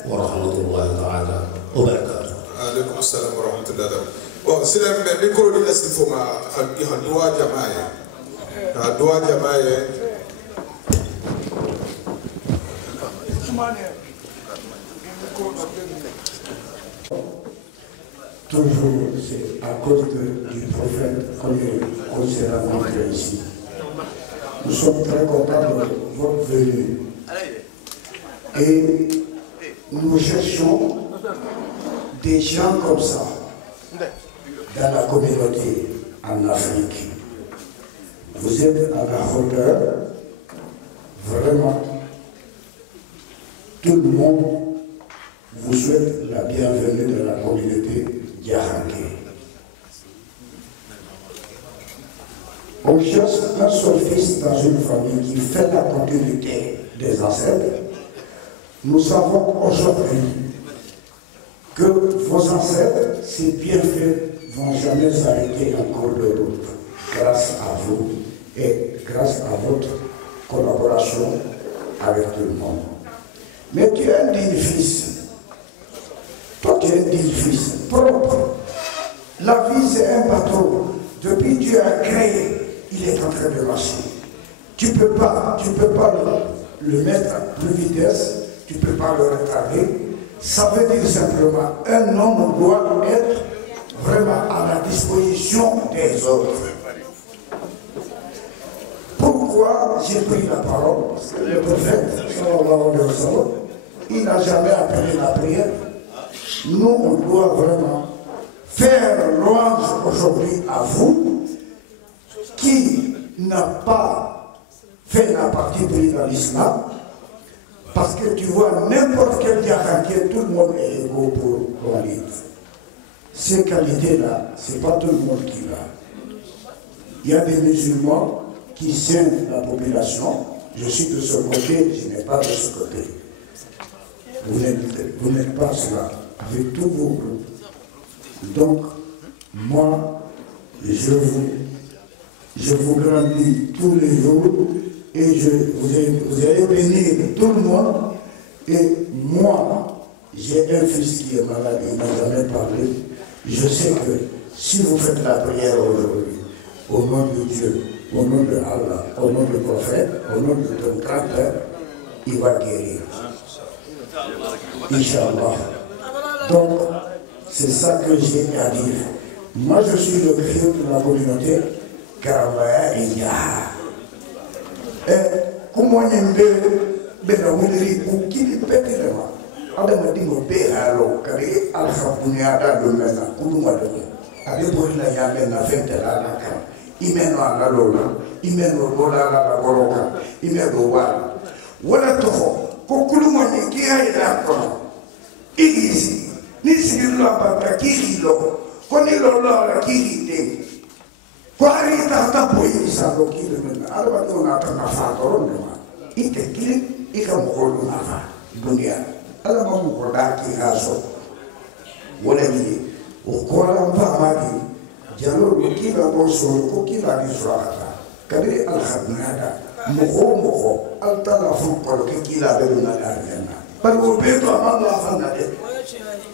ورحمة الله تعالى وبركاته. عليكم السلام ورحمة الله وبركاته. سلام بكل الناس فما يهدوا جماعة. هدوا جماعة. Toujours, c'est à cause du prophète qu'on s'est rencontrés ici. Nous sommes très contents de votre venue. Et nous cherchons des gens comme ça dans la communauté en Afrique. Vous êtes à la hauteur, vraiment. Tout le monde vous souhaite la bienvenue de la communauté Diakhanké. On cherche un seul fils dans une famille qui fait la continuité des ancêtres. Nous savons aujourd'hui que vos ancêtres, ces bienfaits, ne vont jamais s'arrêter en cours de route grâce à vous et grâce à votre collaboration avec tout le monde. Mais tu es un digne fils. Toi, tu es un digne fils propre. La vie, c'est un bateau. Depuis que tu as créé, il est en train de marcher. Tu ne peux pas le mettre à plus vitesse, tu ne peux pas le retarder. Ça veut dire simplement, un homme doit être vraiment à la disposition des autres. Pourquoi j'ai pris la parole? Parce que le prophète, sallallahu alayhi wa sallam, il n'a jamais appelé la prière. Nous, on doit vraiment faire louange aujourd'hui à vous qui n'a pas fait la partie prise dans l'islam. Parce que tu vois, n'importe quel Diakhanké, tout le monde est égaux pour Walid. Ces qualités-là, ce n'est pas tout le monde qui l'a. Il y a des musulmans qui saignent la population. Je suis de ce côté, je n'ai pas de ce côté. Vous n'êtes pas cela, avec tous vos groupes. Donc, moi, je vous grandis tous les jours et vous allez bénir tout le monde. Et moi, j'ai un fils qui est malade, il ne m'a jamais parlé. Je sais que si vous faites la prière aujourd'hui, au nom de Dieu, au nom de Allah, au nom du prophète, au nom de ton grand-père, il va guérir. Inch'Allah. Donc, c'est ça que j'ai à dire. Moi, je suis le griot de la communauté Karabaya et Yaha. Comment il y a adama dingo be halo kare alhamdulillah da do mena kuluma do abe borila ya mena fente la na kan imeno ala lola imeno bola la goroka imeno wala to ko kuluma ni ki ay la ko igisi ni sigilo ba kilo ko ni lo la kili ko ari ta boyi sa do kilo mena alba do na ta na fa ko no ite kili ikam ko na fa dunia ala ma ko da ki haso wala ni o ko la ba ma ki jalo ki ba ko so ko ki ba ni surata kadi al khabnada mo al tala fu ko ki la be na da na par o be to ma la fa na de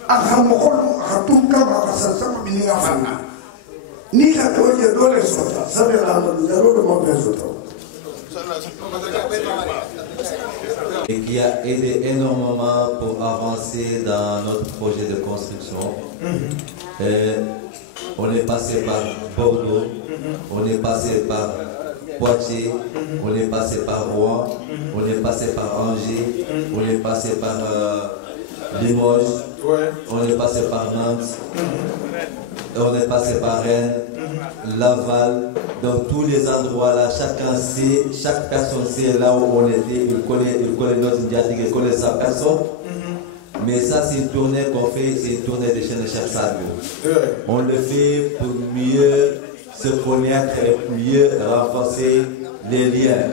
aha mo ko hatun ka ba sa sa mi ni fa na ni ka to je dole so ta sa be la ma jalo do mo be so to et qui a aidé énormément pour avancer dans notre projet de construction. On est passé par Bordeaux, on est passé par Poitiers, on est passé par Rouen, on est passé par Angers, on est passé par Limoges, on est passé par Nantes, on est passé par Rennes, Laval, dans tous les endroits là, chacun sait, chaque personne sait là où on était, il connaît notre diatique, il connaît sa personne. Mais ça, c'est une tournée qu'on fait, c'est une tournée de chaîne de Cheikh Sadio. On le fait pour mieux se connaître et mieux renforcer les liens.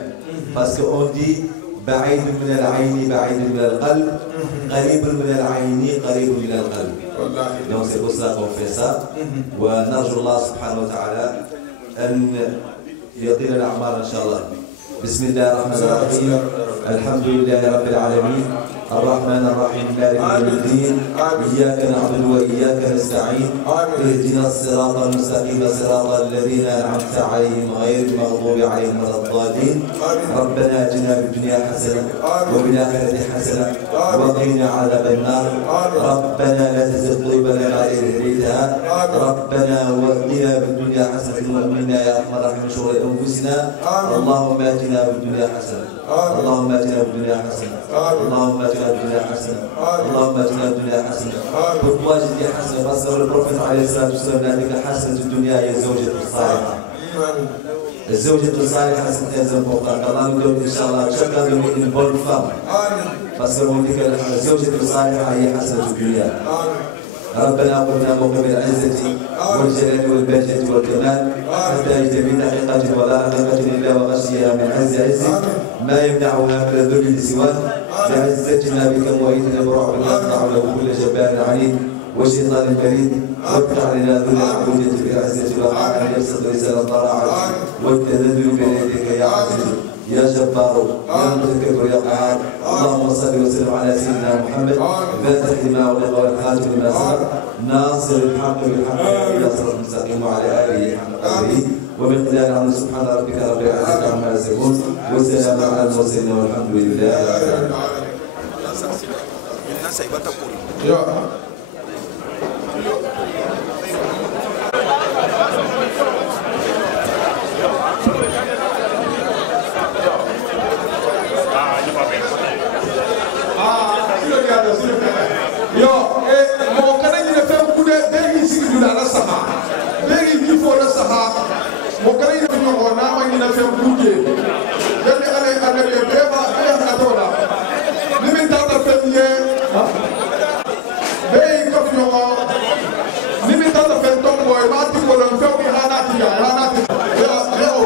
Parce qu'on dit بعيد من العين بعيد من القلب قريب من العين قريب من القلب. Donc c'est pour ça qu'on fait ça. ونرجو الله سبحانه وتعالى أن يعطينا الأعمار إن شاء الله. بسم الله الرحمن الرحيم. الحمد لله رب العالمين. الرحمن الرحيم مالك يوم الدين إياك نعبد وإياك نستعين اهدنا الصراط المستقيم صراط الذين أنعمت عليهم غير المغضوب عليهم ولا الضالين ربنا آتنا في الدنيا حسنة وفي الآخرة حسنة وقنا عذاب النار ربنا لا تزغ قلوبنا بعد إذ هديتها ربنا وقنا في الدنيا حسنة وقنا يا أرحم الراحمين من شرور أنفسنا اللهم آتنا في الدنيا حسنة اللهم آتنا في الدنيا حسنة اللهم آتنا في الدنيا حسنة اللهم آتنا في الدنيا حسنة وتواجد حسنة فأسأل البروفيت عليه الصلاة والسلام ذلك حسنة الدنيا هي الزوجة الصالحة الزوجة الصالحة حسنة يزن فوقك الله يقول إن شاء الله شكرا من بول فام فأسأل ذلك الزوجة الصالحة هي حسنة الدنيا ربنا قلنا موقف العزة والجلال والبهجة والكمال حتى يجتمع حقيقة ولا حقيقة إلا وغشيها من عز ما يمنعها من الذل سواك بعزتنا بك وإذن برعب يقطع له كل جبار عنيد وشيطان بريد وافتح لنا ذل العبودية بالعزة والقرآن أن يبسط لسان الضراعة والتذلل بين يديك يا عزيز يا جبار يا متكبر يا قهار اللهم صل وسلم على سيدنا محمد فاتح لما أغلق والخاتم لما سبق ناصر الحق بالحق إلى صراط المستقيم وعلى آله حق قدره وباقتدار عنه سبحان ربك رب العزة عما يصفون وسلام على المرسلين والحمد لله رب العالمين. Yo, mo kana ni fe kude begi sigi dula na saha. Begi ki fo na saha. Mo kana ni fe ngo na ma ni na fe kude. Yande ale ale be beba e na tola. Ni min ta ta fe ye. Begi ko fi ngo. Ni min ta ta fe to mo e ma ti ko na fe ki hana ti ya hana ti. Ya o.